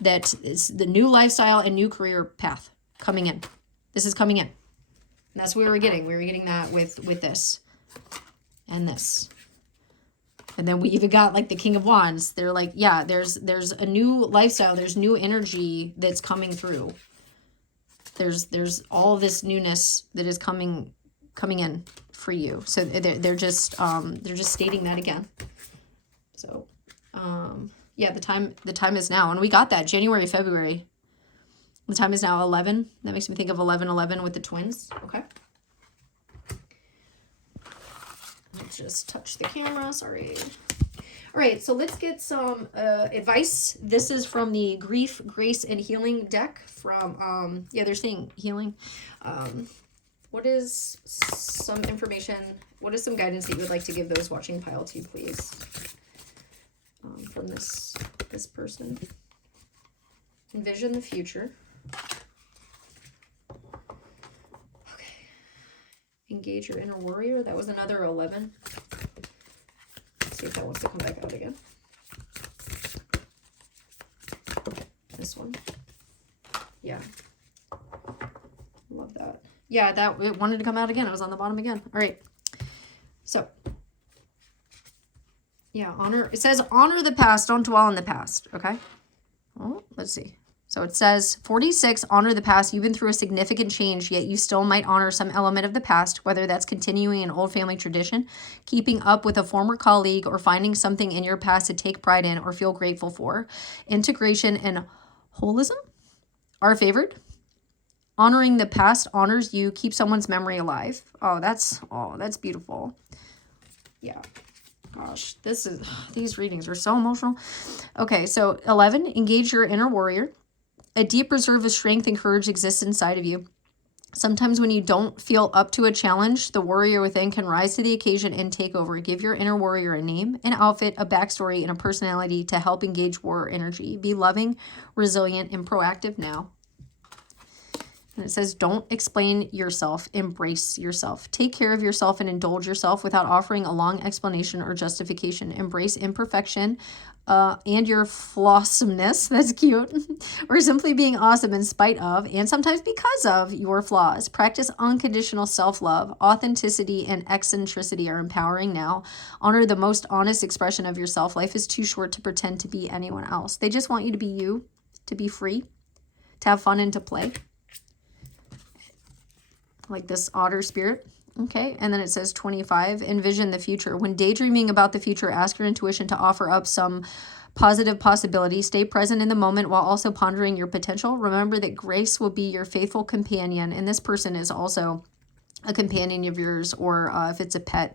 that it's the new lifestyle and new career path coming in. This is coming in. And that's what we were getting. We were getting that with this and this. And then we even got like the King of Wands. They're like, yeah, there's a new lifestyle. There's new energy that's coming through. There's all this newness that is coming in for you. So they're just stating that again. So, yeah, the time is now. And we got that January, February. The time is now 11. That makes me think of 11:11 with the twins. Okay. Let's just touch the camera. Sorry. All right, so let's get some advice. This is from the Grief, Grace, and Healing deck from, they're saying healing. What is some information, what is some guidance that you would like to give those watching pile 2, please? From this person. Envision the future. Okay. Engage your inner warrior. That was another 11. Let's see if that wants to come back out again. This one. Yeah. Love that. Yeah, that it wanted to come out again. It was on the bottom again. All right. So, yeah, honor. It says honor the past, don't dwell on the past. Okay. Well, let's see. So it says 46, honor the past. You've been through a significant change, yet you still might honor some element of the past, whether that's continuing an old family tradition, keeping up with a former colleague, or finding something in your past to take pride in or feel grateful for. Integration and holism are favored. Honoring the past honors you, keep someone's memory alive. Oh, that's beautiful. Yeah. Gosh, these readings are so emotional. Okay, so 11, engage your inner warrior. A deep reserve of strength and courage exists inside of you. Sometimes when you don't feel up to a challenge, the warrior within can rise to the occasion and take over. Give your inner warrior a name, an outfit, a backstory, and a personality to help engage war energy. Be loving, resilient, and proactive now. And it says, don't explain yourself, embrace yourself. Take care of yourself and indulge yourself without offering a long explanation or justification. Embrace imperfection and your flawsomeness, that's cute, or simply being awesome in spite of, and sometimes because of, your flaws. Practice unconditional self-love. Authenticity and eccentricity are empowering now. Honor the most honest expression of yourself. Life is too short to pretend to be anyone else. They just want you to be you, to be free, to have fun and to play. Like this otter spirit. Okay, and then it says 25, envision the future. When daydreaming about the future, ask your intuition to offer up some positive possibility. Stay present in the moment while also pondering your potential. Remember that grace will be your faithful companion, and this person is also a companion of yours, or if it's a pet,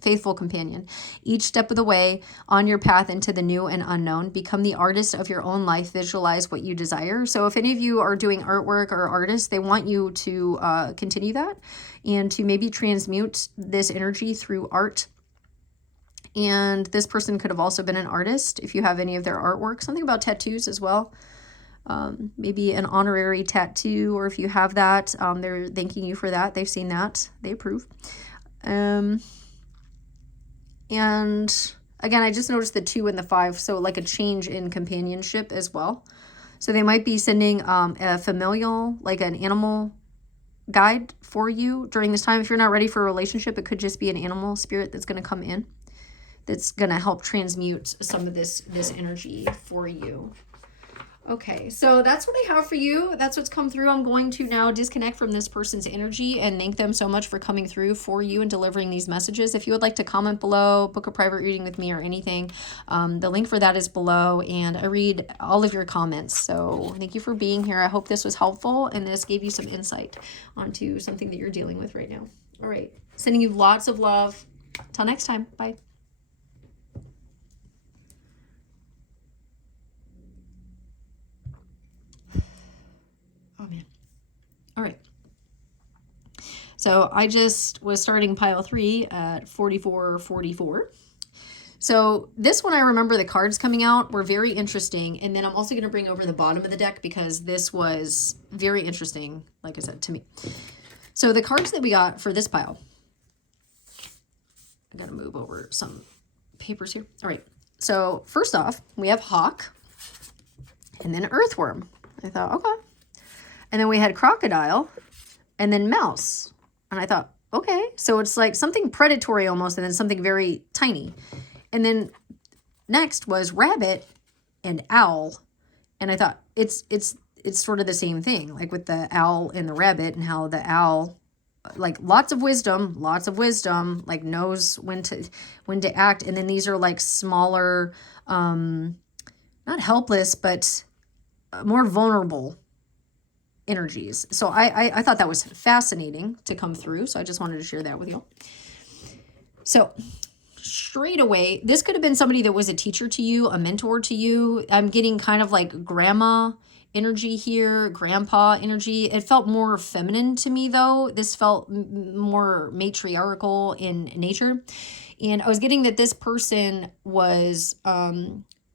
faithful companion. Each step of the way on your path into the new and unknown. Become the artist of your own life. Visualize what you desire. So if any of you are doing artwork or artists, they want you to continue that and to maybe transmute this energy through art. And this person could have also been an artist if you have any of their artwork. Something about tattoos as well. Maybe an honorary tattoo, or if you have that, they're thanking you for that. They've seen that. They approve. And again, I just noticed the 2 and the 5, so like a change in companionship as well. So they might be sending a familial, like an animal guide for you during this time. If you're not ready for a relationship, it could just be an animal spirit that's going to come in, that's going to help transmute some of this energy for you. Okay, so that's what I have for you. That's what's come through. I'm going to now disconnect from this person's energy and thank them so much for coming through for you and delivering these messages. If you would like to comment below, book a private reading with me or anything, the link for that is below, and I read all of your comments. So thank you for being here. I hope this was helpful and this gave you some insight onto something that you're dealing with right now. All right, sending you lots of love. Till next time. Bye. So I just was starting pile 3 at 4444. So this one, I remember the cards coming out were very interesting. And then I'm also going to bring over the bottom of the deck because this was very interesting, like I said, to me. So the cards that we got for this pile, I got to move over some papers here. All right. So first off, we have hawk and then earthworm. I thought, okay. And then we had crocodile and then mouse. And I thought, okay. So it's like something predatory almost and then something very tiny. And then next was rabbit and owl. And I thought it's sort of the same thing, like with the owl and the rabbit, and how the owl, like lots of wisdom, like knows when to act. And then these are like smaller, not helpless, but more vulnerable energies. So I thought that was fascinating to come through. So I just wanted to share that with you. So straight away, this could have been somebody that was a teacher to you, a mentor to you. I'm getting kind of like grandma energy here, grandpa energy. It felt more feminine to me though. This felt more matriarchal in nature. And I was getting that this person was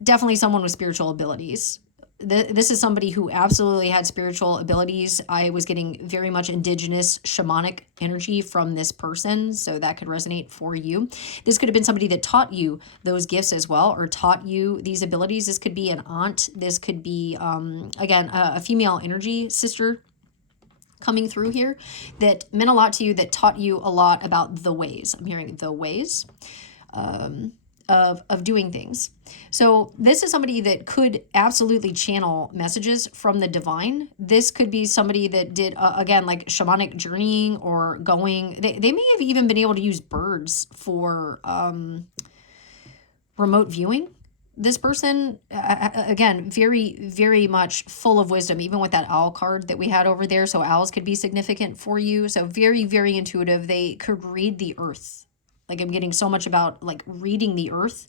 definitely someone with spiritual abilities. This is somebody who absolutely had spiritual abilities. I was getting very much indigenous shamanic energy from this person, so that could resonate for you. This could have been somebody that taught you those gifts as well, or taught you these abilities. This could be an aunt. This could be, again, a female energy sister coming through here that meant a lot to you, that taught you a lot about the ways. I'm hearing the ways. Of doing things. So this is somebody that could absolutely channel messages from the divine. This could be somebody that did, again, like shamanic journeying or going. They may have even been able to use birds for remote viewing. This person, again, very, very much full of wisdom, even with that owl card that we had over there. So owls could be significant for you. So very, very intuitive. They could read the earth. Like I'm getting so much about like reading the earth.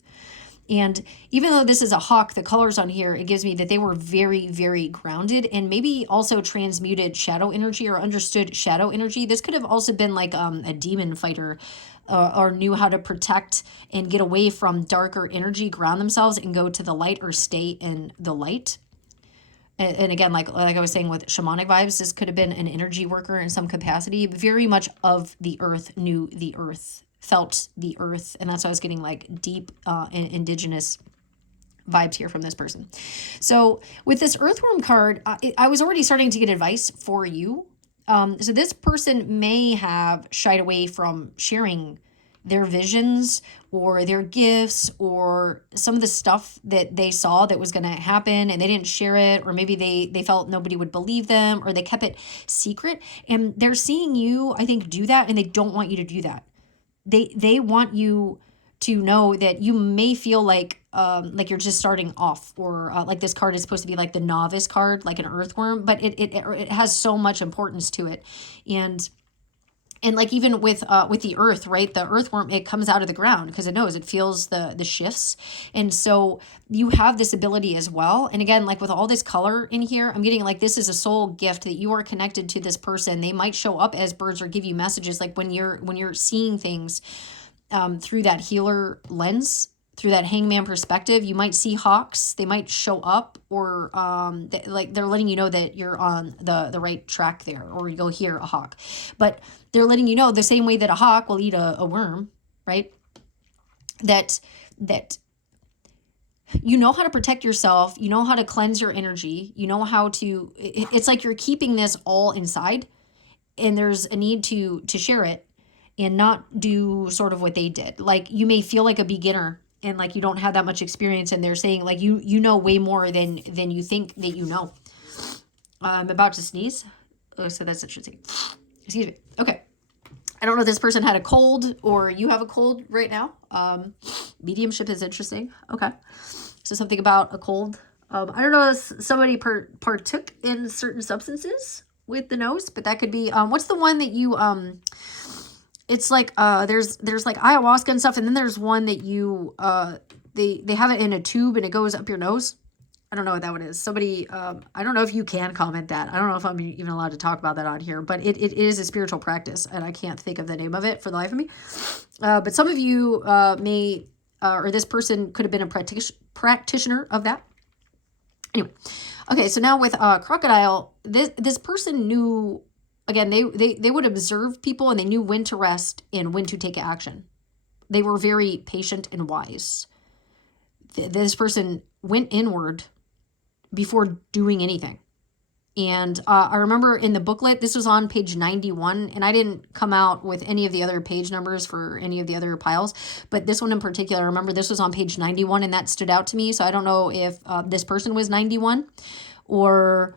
And even though this is a hawk, the colors on here, it gives me that they were very, very grounded and maybe also transmuted shadow energy or understood shadow energy. This could have also been like a demon fighter or knew how to protect and get away from darker energy, ground themselves and go to the light or stay in the light. And again, like I was saying with shamanic vibes, this could have been an energy worker in some capacity, very much of the earth, knew the earth, felt the earth. And that's why I was getting like deep indigenous vibes here from this person. So with this earthworm card, I was already starting to get advice for you. So this person may have shied away from sharing their visions or their gifts or some of the stuff that they saw that was going to happen and they didn't share it, or maybe they felt nobody would believe them, or they kept it secret. And they're seeing you, I think, do that, and they don't want you to do that. They want you to know that you may feel like you're just starting off, or like this card is supposed to be like the novice card, like an earthworm, but it has so much importance to it. And like even with the earth, right? The earthworm, it comes out of the ground because it knows, it feels the shifts. And so you have this ability as well. And again, like with all this color in here, I'm getting like this is a soul gift that you are connected to this person. They might show up as birds or give you messages, like when you're seeing things through that healer lens, through that hangman perspective. You might see hawks. They might show up, or they're letting you know that you're on the right track there, or you go hear a hawk. But they're letting you know, the same way that a hawk will eat a worm, right? That you know how to protect yourself. You know how to cleanse your energy. You know how to, it's like you're keeping this all inside, and there's a need to share it and not do sort of what they did. Like you may feel like a beginner and like you don't have that much experience, and they're saying like you know way more than you think that you know. I'm about to sneeze. Oh, so that's interesting. Excuse me. Okay. I don't know if this person had a cold or you have a cold right now. Mediumship is interesting. Okay. So something about a cold. I don't know if somebody partook in certain substances with the nose, but that could be, what's the one that you, it's like, there's like ayahuasca and stuff. And then there's one that you, they have it in a tube and it goes up your nose. I don't know what that one is. Somebody, I don't know if you can comment that. I don't know if I'm even allowed to talk about that on here, but it is a spiritual practice, and I can't think of the name of it for the life of me. But some of you may, or this person could have been a practitioner of that. Anyway, okay, so now with crocodile, this person knew, again, they would observe people, and they knew when to rest and when to take action. They were very patient and wise. This person went inward before doing anything. And I remember in the booklet, this was on page 91, and I didn't come out with any of the other page numbers for any of the other piles, but this one in particular, I remember this was on page 91, and that stood out to me. So I don't know if this person was 91, or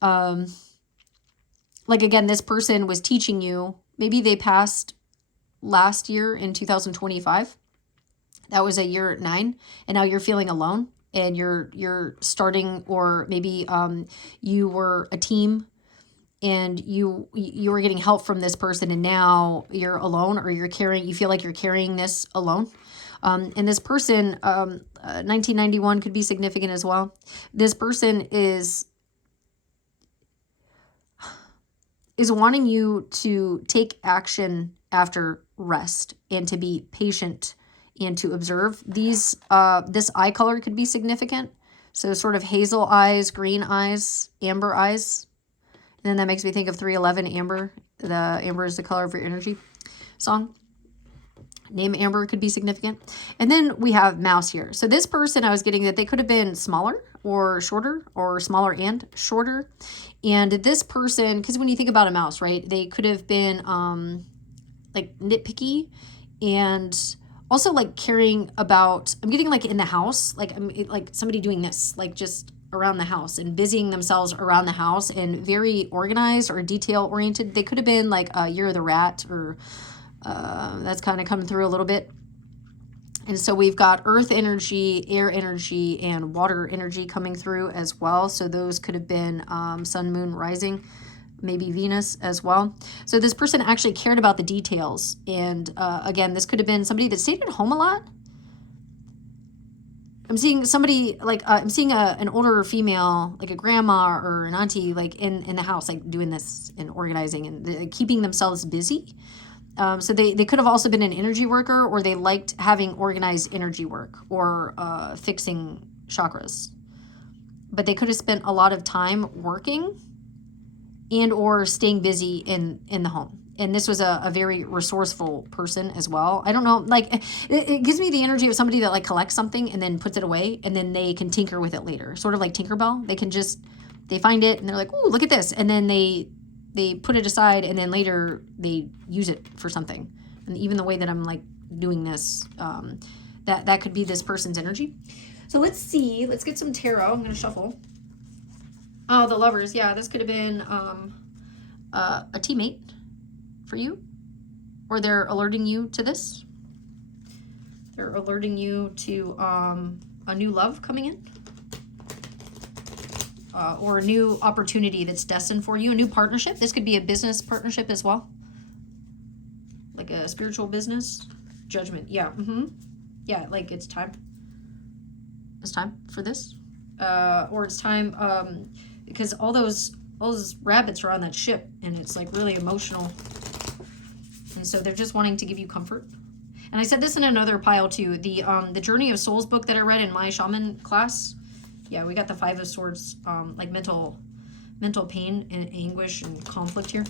like, again, this person was teaching you, maybe they passed last year in 2025. That was a year at 9, and now you're feeling alone. And you're starting, or maybe you were a team and you were getting help from this person, and now you're alone, or you feel like you're carrying this alone. And this person, 1991 could be significant as well. This person is wanting you to take action after rest, and to be patient, and to observe. These this eye color could be significant. So sort of hazel eyes, green eyes, amber eyes. And then that makes me think of 311 amber. The amber is the color of your energy song. Name amber could be significant. And then we have mouse here. So this person, I was getting that they could have been smaller or shorter, or smaller and shorter. And this person, because when you think about a mouse, right, they could have been like nitpicky, and also like caring about, I'm getting like in the house, like like somebody doing this, like just around the house, and busying themselves around the house, and very organized or detail oriented. They could have been like Year of the Rat, or that's kind of coming through a little bit. And so we've got earth energy, air energy, and water energy coming through as well. So those could have been sun, moon, rising, maybe Venus as well. So this person actually cared about the details. And again, this could have been somebody that stayed at home a lot. I'm seeing somebody like, I'm seeing an older female, like a grandma or an auntie, like in the house, like doing this and organizing and keeping themselves busy. So they could have also been an energy worker, or they liked having organized energy work, or fixing chakras. But they could have spent a lot of time working and or staying busy in the home. And this was a very resourceful person as well. I don't know, like it gives me the energy of somebody that like collects something and then puts it away, and then they can tinker with it later. Sort of like Tinkerbell. They find it and they're like, "Ooh, look at this." And then they put it aside, and then later they use it for something. And even the way that I'm like doing this, that could be this person's energy. So let's see, let's get some tarot. I'm going to shuffle. Oh, the Lovers. Yeah, this could have been a teammate for you, or they're alerting you to this. They're alerting you to a new love coming in, or a new opportunity that's destined for you, a new partnership. This could be a business partnership as well, like a spiritual business. Judgment. Yeah. Yeah, like it's time. It's time for this, or it's time because all those rabbits are on that ship, and it's like really emotional, and so they're just wanting to give you comfort. And I said this in another pile too, the Journey of Souls book that I read in my shaman class. Yeah, we got the 5 of Swords, like mental pain and anguish and conflict here,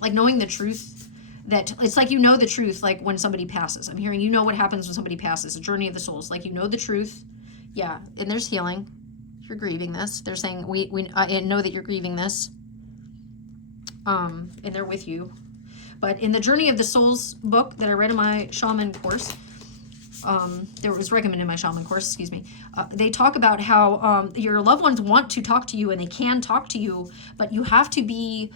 like knowing the truth. That it's like, you know, the truth, like when somebody passes. I'm hearing, you know what happens when somebody passes. A Journey of the Souls, like, you know the truth. Yeah, and there's healing. You're grieving this. They're saying, I know that you're grieving this. And they're with you. But in the Journey of the Souls book that I read in my shaman course, there was recommended in my shaman course, excuse me, they talk about how your loved ones want to talk to you, and they can talk to you, but you have to be,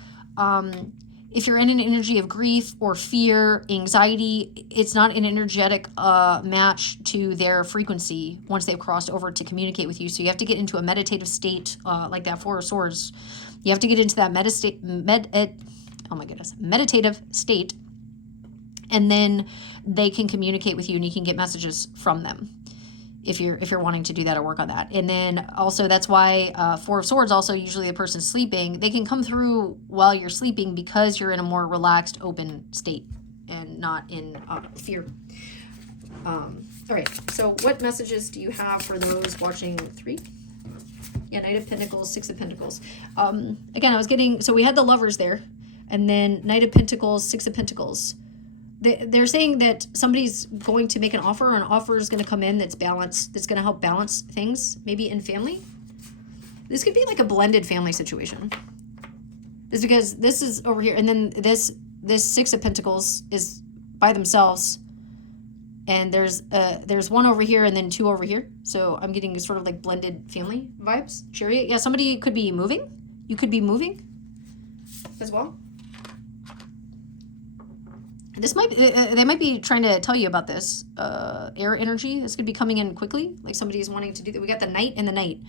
if you're in an energy of grief or fear, anxiety, it's not an energetic match to their frequency once they've crossed over to communicate with you. So you have to get into a meditative state, like that 4 of Swords. You have to get into that meditative state, and then they can communicate with you, and you can get messages from them. if you're wanting to do that or work on that. And then also that's why Four of Swords, also usually the person's sleeping, they can come through while you're sleeping because you're in a more relaxed, open state and not in fear. All right, so what messages do you have for those watching 3? Yeah, Knight of Pentacles, 6 of Pentacles. Again, I was getting, so we had the Lovers there, and then Knight of Pentacles, 6 of Pentacles. They're saying that somebody's going to make an offer, or an offer is going to come in that's balanced, that's going to help balance things, maybe in family. This could be like a blended family situation. It's because this is over here, and then this 6 of Pentacles is by themselves, and there's 1 over here and then 2 over here. So I'm getting sort of like blended family vibes. Chariot, yeah, somebody could be moving. You could be moving as well. This might they might be trying to tell you about this air energy. This could be coming in quickly, like somebody is wanting to do that. We got the Knight and the Knight,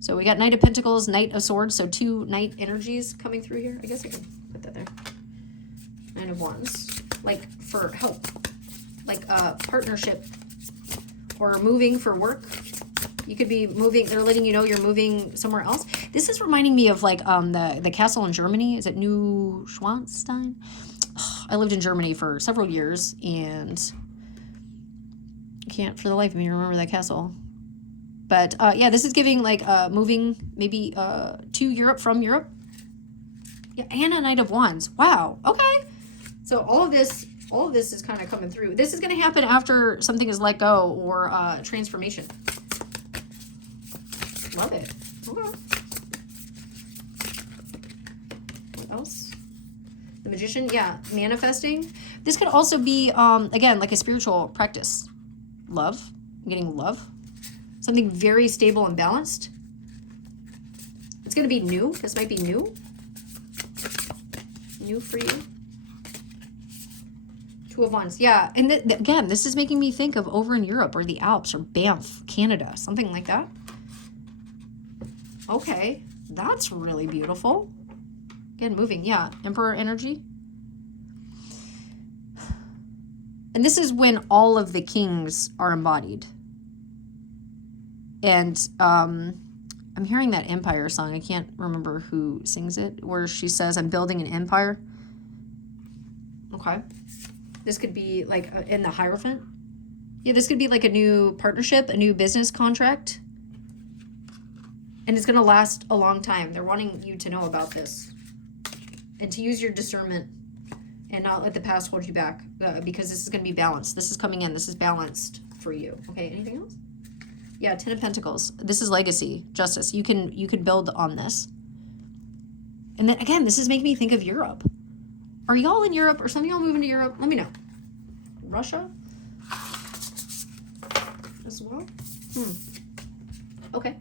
so we got Knight of Pentacles, Knight of Swords, so 2 Knight energies coming through here. I guess I can put that there. 9 of Wands, like for help, like partnership or moving for work. You could be moving. They're letting you know you're moving somewhere else. This is reminding me of like the castle in Germany. Is it Neuschwanstein? I lived in Germany for several years, and I can't for the life of me remember that castle. But yeah, this is giving like moving maybe to Europe from Europe. Yeah, and a Knight of Wands. Wow. Okay. So all of this is kind of coming through. This is going to happen after something is let go or transformation. Love it. Okay. What else? The Magician, yeah, manifesting. This could also be, again, like a spiritual practice. Love. I'm getting love. Something very stable and balanced. It's going to be new. This might be new. New for you. 2 of Wands. Yeah, and again, this is making me think of over in Europe or the Alps or Banff, Canada. Something like that. Okay, that's really beautiful. Again, moving, yeah. Emperor energy. And this is when all of the kings are embodied. And I'm hearing that Empire song. I can't remember who sings it, where she says, I'm building an empire. Okay. This could be like in the Hierophant. Yeah, this could be like a new partnership, a new business contract. And it's going to last a long time. They're wanting you to know about this. And to use your discernment and not let the past hold you back, because this is going to be balanced. This is coming in. This is balanced for you. Okay, anything else? Yeah, 10 of Pentacles. This is legacy, justice. You can build on this. And then again, this is making me think of Europe. Are y'all in Europe or some of y'all moving to Europe? Let me know. Russia as well. Okay,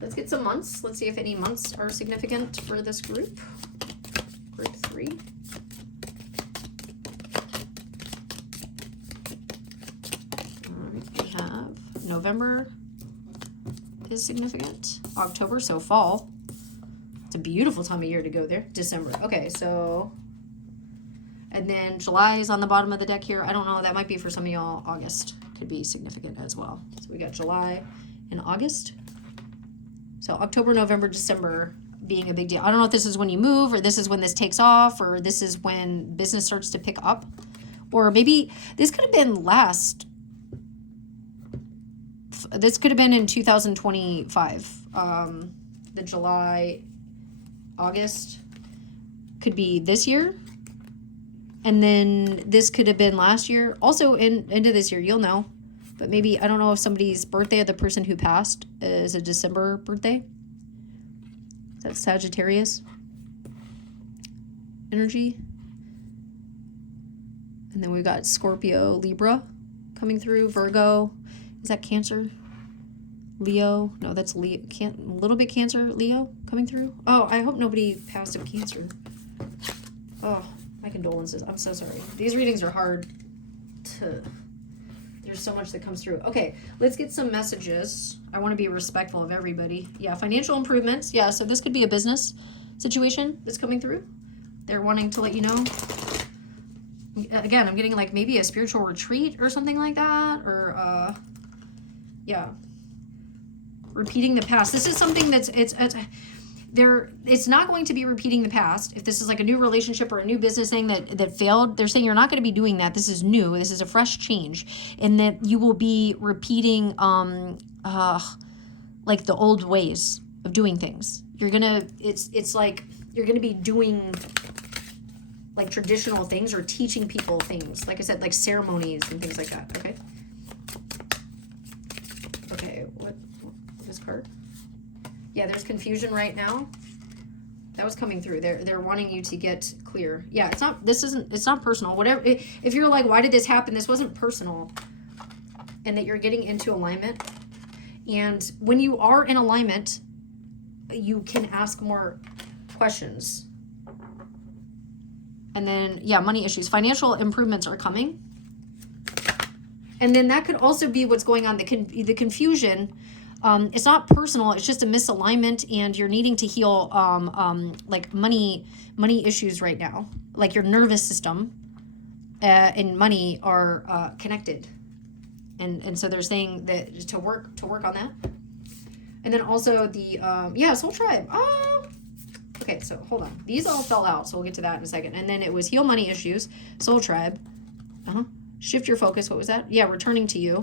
let's get some months. Let's see if any months are significant for this group. Group 3. We have November is significant. October, so fall. It's a beautiful time of year to go there. December. Okay, so, and then July is on the bottom of the deck here. I don't know. That might be for some of y'all. August could be significant as well. So we got July and August. So October, November, December being a big deal. I don't know if this is when you move, or this is when this takes off, or this is when business starts to pick up, or maybe this could have been last. This could have been in 2025. The July, August could be this year, and then this could have been last year. Also into this year, you'll know. But maybe, I don't know if somebody's birthday of the person who passed is a December birthday. That's Sagittarius energy. And then we've got Scorpio, Libra coming through, Virgo. Is that Cancer? Leo? No, that's Leo. A little bit Cancer, Leo coming through. Oh, I hope nobody passed of Cancer. Oh, my condolences. I'm so sorry. These readings are hard to... There's so much that comes through. Okay, let's get some messages. I want to be respectful of everybody. Yeah, financial improvements. Yeah, so this could be a business situation that's coming through. They're wanting to let you know. Again, I'm getting like maybe a spiritual retreat or something like that. Or, Yeah. Repeating the past. This is something that's, it's not going to be repeating the past. If this is like a new relationship or a new business thing that failed, they're saying you're not going to be doing that. This is new. This is a fresh change. And that you will be repeating like the old ways of doing things. You're going to, it's like you're going to be doing like traditional things or teaching people things. Like I said, like ceremonies and things like that. Okay. Okay. What this card? Yeah, there's confusion right now. That was coming through. They're wanting you to get clear. Yeah, it's not personal. Whatever, if you're like, why did this happen? This wasn't personal. And that you're getting into alignment. And when you are in alignment, you can ask more questions. And then, yeah, money issues. Financial improvements are coming. And then that could also be what's going on. The confusion. It's not personal. It's just a misalignment, and you're needing to heal like money issues right now. Like your nervous system and money are connected, and so they're saying that to work on that. And then also the soul tribe. Oh, okay. So hold on. These all fell out, so we'll get to that in a second. And then it was heal money issues, soul tribe. Shift your focus. What was that? Yeah, returning to you.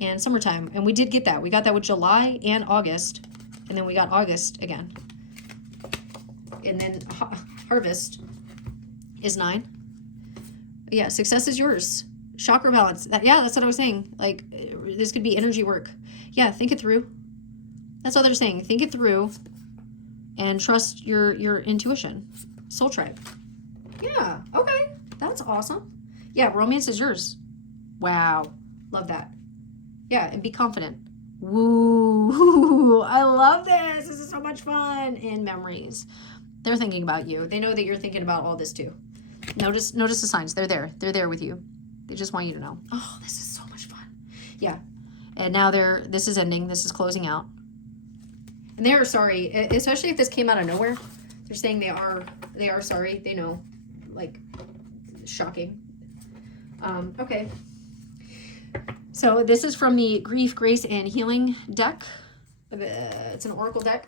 And summertime. And we did get that. We got that with July and August. And then we got August again. And then harvest is 9. Yeah, success is yours. Chakra balance. That's what I was saying. Like, this could be energy work. Yeah, think it through. That's what they're saying. Think it through and trust your intuition. Soul tribe. Yeah, okay. That's awesome. Yeah, romance is yours. Wow. Love that. Yeah, and be confident. Woo! I love this. This is so much fun. And memories. They're thinking about you. They know that you're thinking about all this too. Notice the signs. They're there. They're there with you. They just want you to know. Oh, this is so much fun. Yeah. And now this is ending. This is closing out. And they are sorry, especially if this came out of nowhere. They're saying they are sorry. They know. Like, shocking. Okay. So this is from the Grief, Grace, and Healing deck. It's an oracle deck.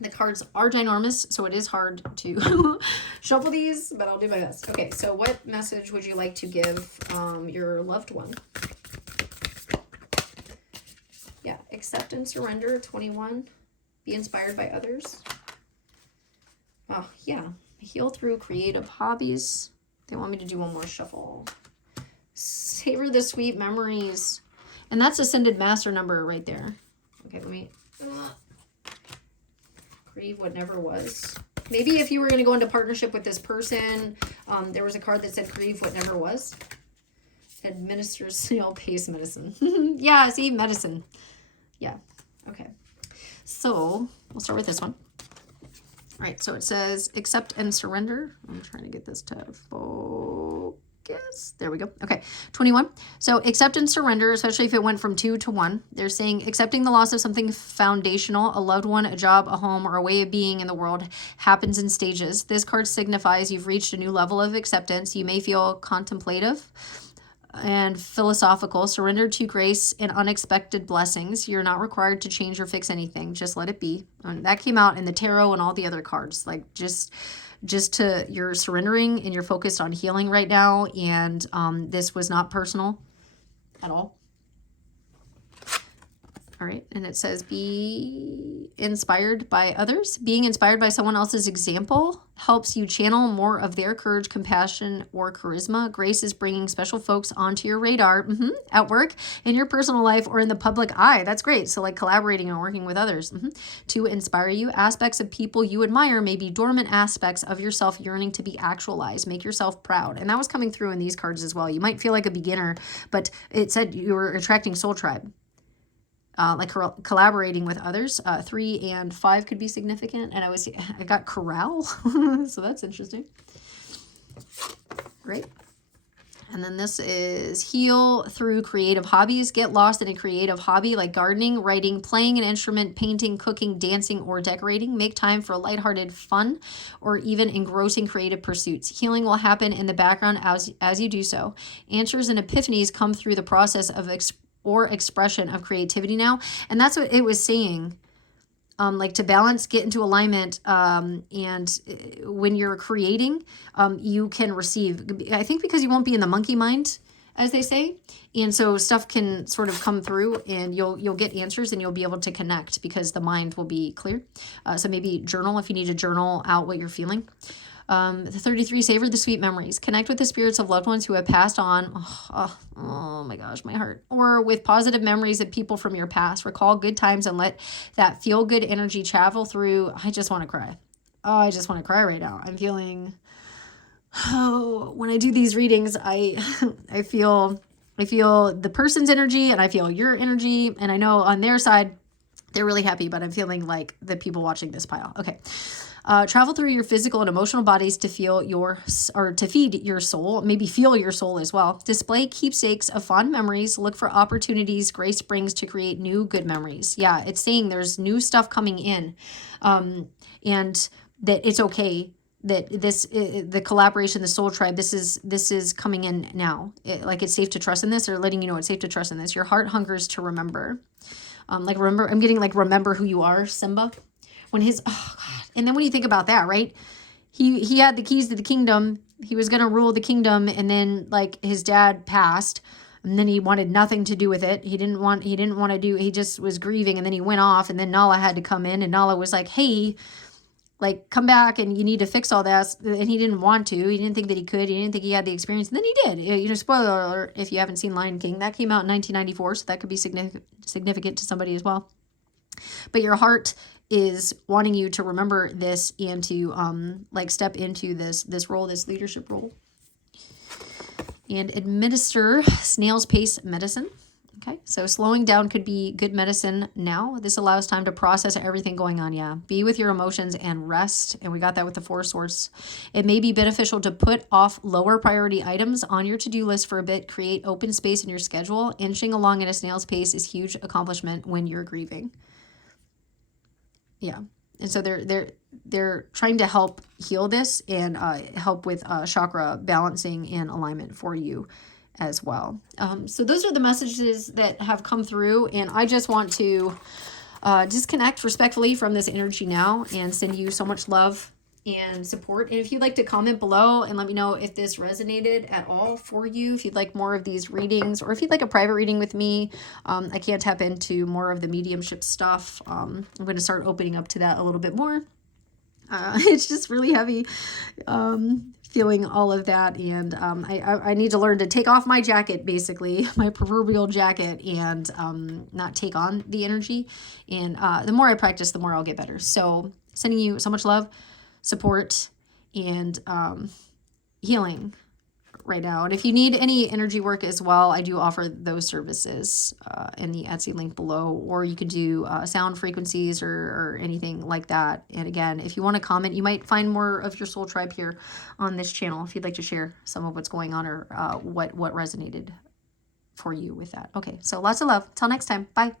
The cards are ginormous, so it is hard to shuffle these, but I'll do my best. Okay, so what message would you like to give your loved one? Yeah, accept and surrender, 21. Be inspired by others. Oh, yeah. Heal through creative hobbies. They want me to do one more shuffle. Savor the sweet memories. And that's Ascended Master number right there. Okay, let me... grieve what never was. Maybe if you were going to go into partnership with this person, there was a card that said grieve what never was. Administers snail pace medicine. Yeah, see, medicine. Yeah, okay. So, we'll start with this one. All right, so it says accept and surrender. I'm trying to get this to focus. There we go. Okay, 21. So accept and surrender, especially if it went from 2 to 1. They're saying accepting the loss of something foundational, a loved one, a job, a home, or a way of being in the world happens in stages. This card signifies you've reached a new level of acceptance. You may feel contemplative and philosophical, surrender to grace and unexpected blessings. You're not required to change or fix anything. Just let it be. And that came out in the tarot and all the other cards. Like just you're surrendering and you're focused on healing right now. And this was not personal at all. All right. And it says be inspired by others. Being inspired by someone else's example helps you channel more of their courage, compassion, or charisma. Grace is bringing special folks onto your radar at work, in your personal life, or in the public eye. That's great. So like collaborating and working with others to inspire you. Aspects of people you admire may be dormant aspects of yourself yearning to be actualized. Make yourself proud. And that was coming through in these cards as well. You might feel like a beginner, but it said you were attracting soul tribe. Like collaborating with others. 3 and 5 could be significant. And I got corral. So that's interesting. Great. And then this is heal through creative hobbies. Get lost in a creative hobby like gardening, writing, playing an instrument, painting, cooking, dancing, or decorating. Make time for lighthearted fun or even engrossing creative pursuits. Healing will happen in the background as you do so. Answers and epiphanies come through the process of or expression of creativity now. And that's what it was saying. Like to balance, get into alignment, and when you're creating, you can receive, I think, because you won't be in the monkey mind, as they say, and so stuff can sort of come through, and you'll get answers, and you'll be able to connect because the mind will be clear. So maybe journal if you need to journal out what you're feeling. 33, savor the sweet memories. Connect with the spirits of loved ones who have passed on. Oh my gosh, my heart. Or with positive memories of people from your past. Recall good times and let that feel good energy travel through. I just want to cry. Oh, I just want to cry right now. I'm feeling, when I do these readings, I feel the person's energy, and I feel your energy, and I know on their side they're really happy, but I'm feeling like the people watching this pile. Okay. Travel through your physical and emotional bodies to to feed your soul, maybe feel your soul as well. Display keepsakes of fond memories. Look for opportunities grace brings to create new good memories. Yeah, it's saying there's new stuff coming in, and that it's okay that the collaboration, the soul tribe, this is coming in now. Like it's safe to trust in this, or letting you know it's safe to trust in this. Your heart hungers to remember. Like remember, I'm getting like remember who you are, Simba. When his, oh God. And then when you think about that, right? He had the keys to the kingdom. He was going to rule the kingdom. And then like his dad passed, and then he wanted nothing to do with it. He didn't want to do, he just was grieving. And then he went off, and then Nala had to come in, and Nala was like, hey, like come back and you need to fix all that. And he didn't want to, he didn't think that he could, he didn't think he had the experience. And then he did. You know, spoiler alert, if you haven't seen Lion King, that came out in 1994. So that could be significant to somebody as well. But your heart is wanting you to remember this and to like step into this role, this leadership role, and administer snail's pace medicine. Okay, so slowing down could be good medicine now. This allows time to process everything going on. Yeah, be with your emotions and rest. And we got that with the Four of Swords. It may be beneficial to put off lower priority items on your to-do list for a bit. Create open space in your schedule. Inching along at a snail's pace is a huge accomplishment when you're grieving. Yeah. And so they're trying to help heal this and help with chakra balancing and alignment for you as well. So those are the messages that have come through, and I just want to disconnect respectfully from this energy now and send you so much love and support. And if you'd like to comment below and let me know if this resonated at all for you, if you'd like more of these readings, or if you'd like a private reading with me, I can tap into more of the mediumship stuff. I'm going to start opening up to that a little bit more. It's just really heavy feeling all of that, and I need to learn to take off my jacket, basically my proverbial jacket, and not take on the energy. And the more I practice, the more I'll get better. So sending you so much love, support, and healing right now. And if you need any energy work as well, I do offer those services in the Etsy link below, or you could do sound frequencies or anything like that. And again, if you want to comment, you might find more of your soul tribe here on this channel if you'd like to share some of what's going on, or what resonated for you with that. Okay, so lots of love. Till next time. Bye.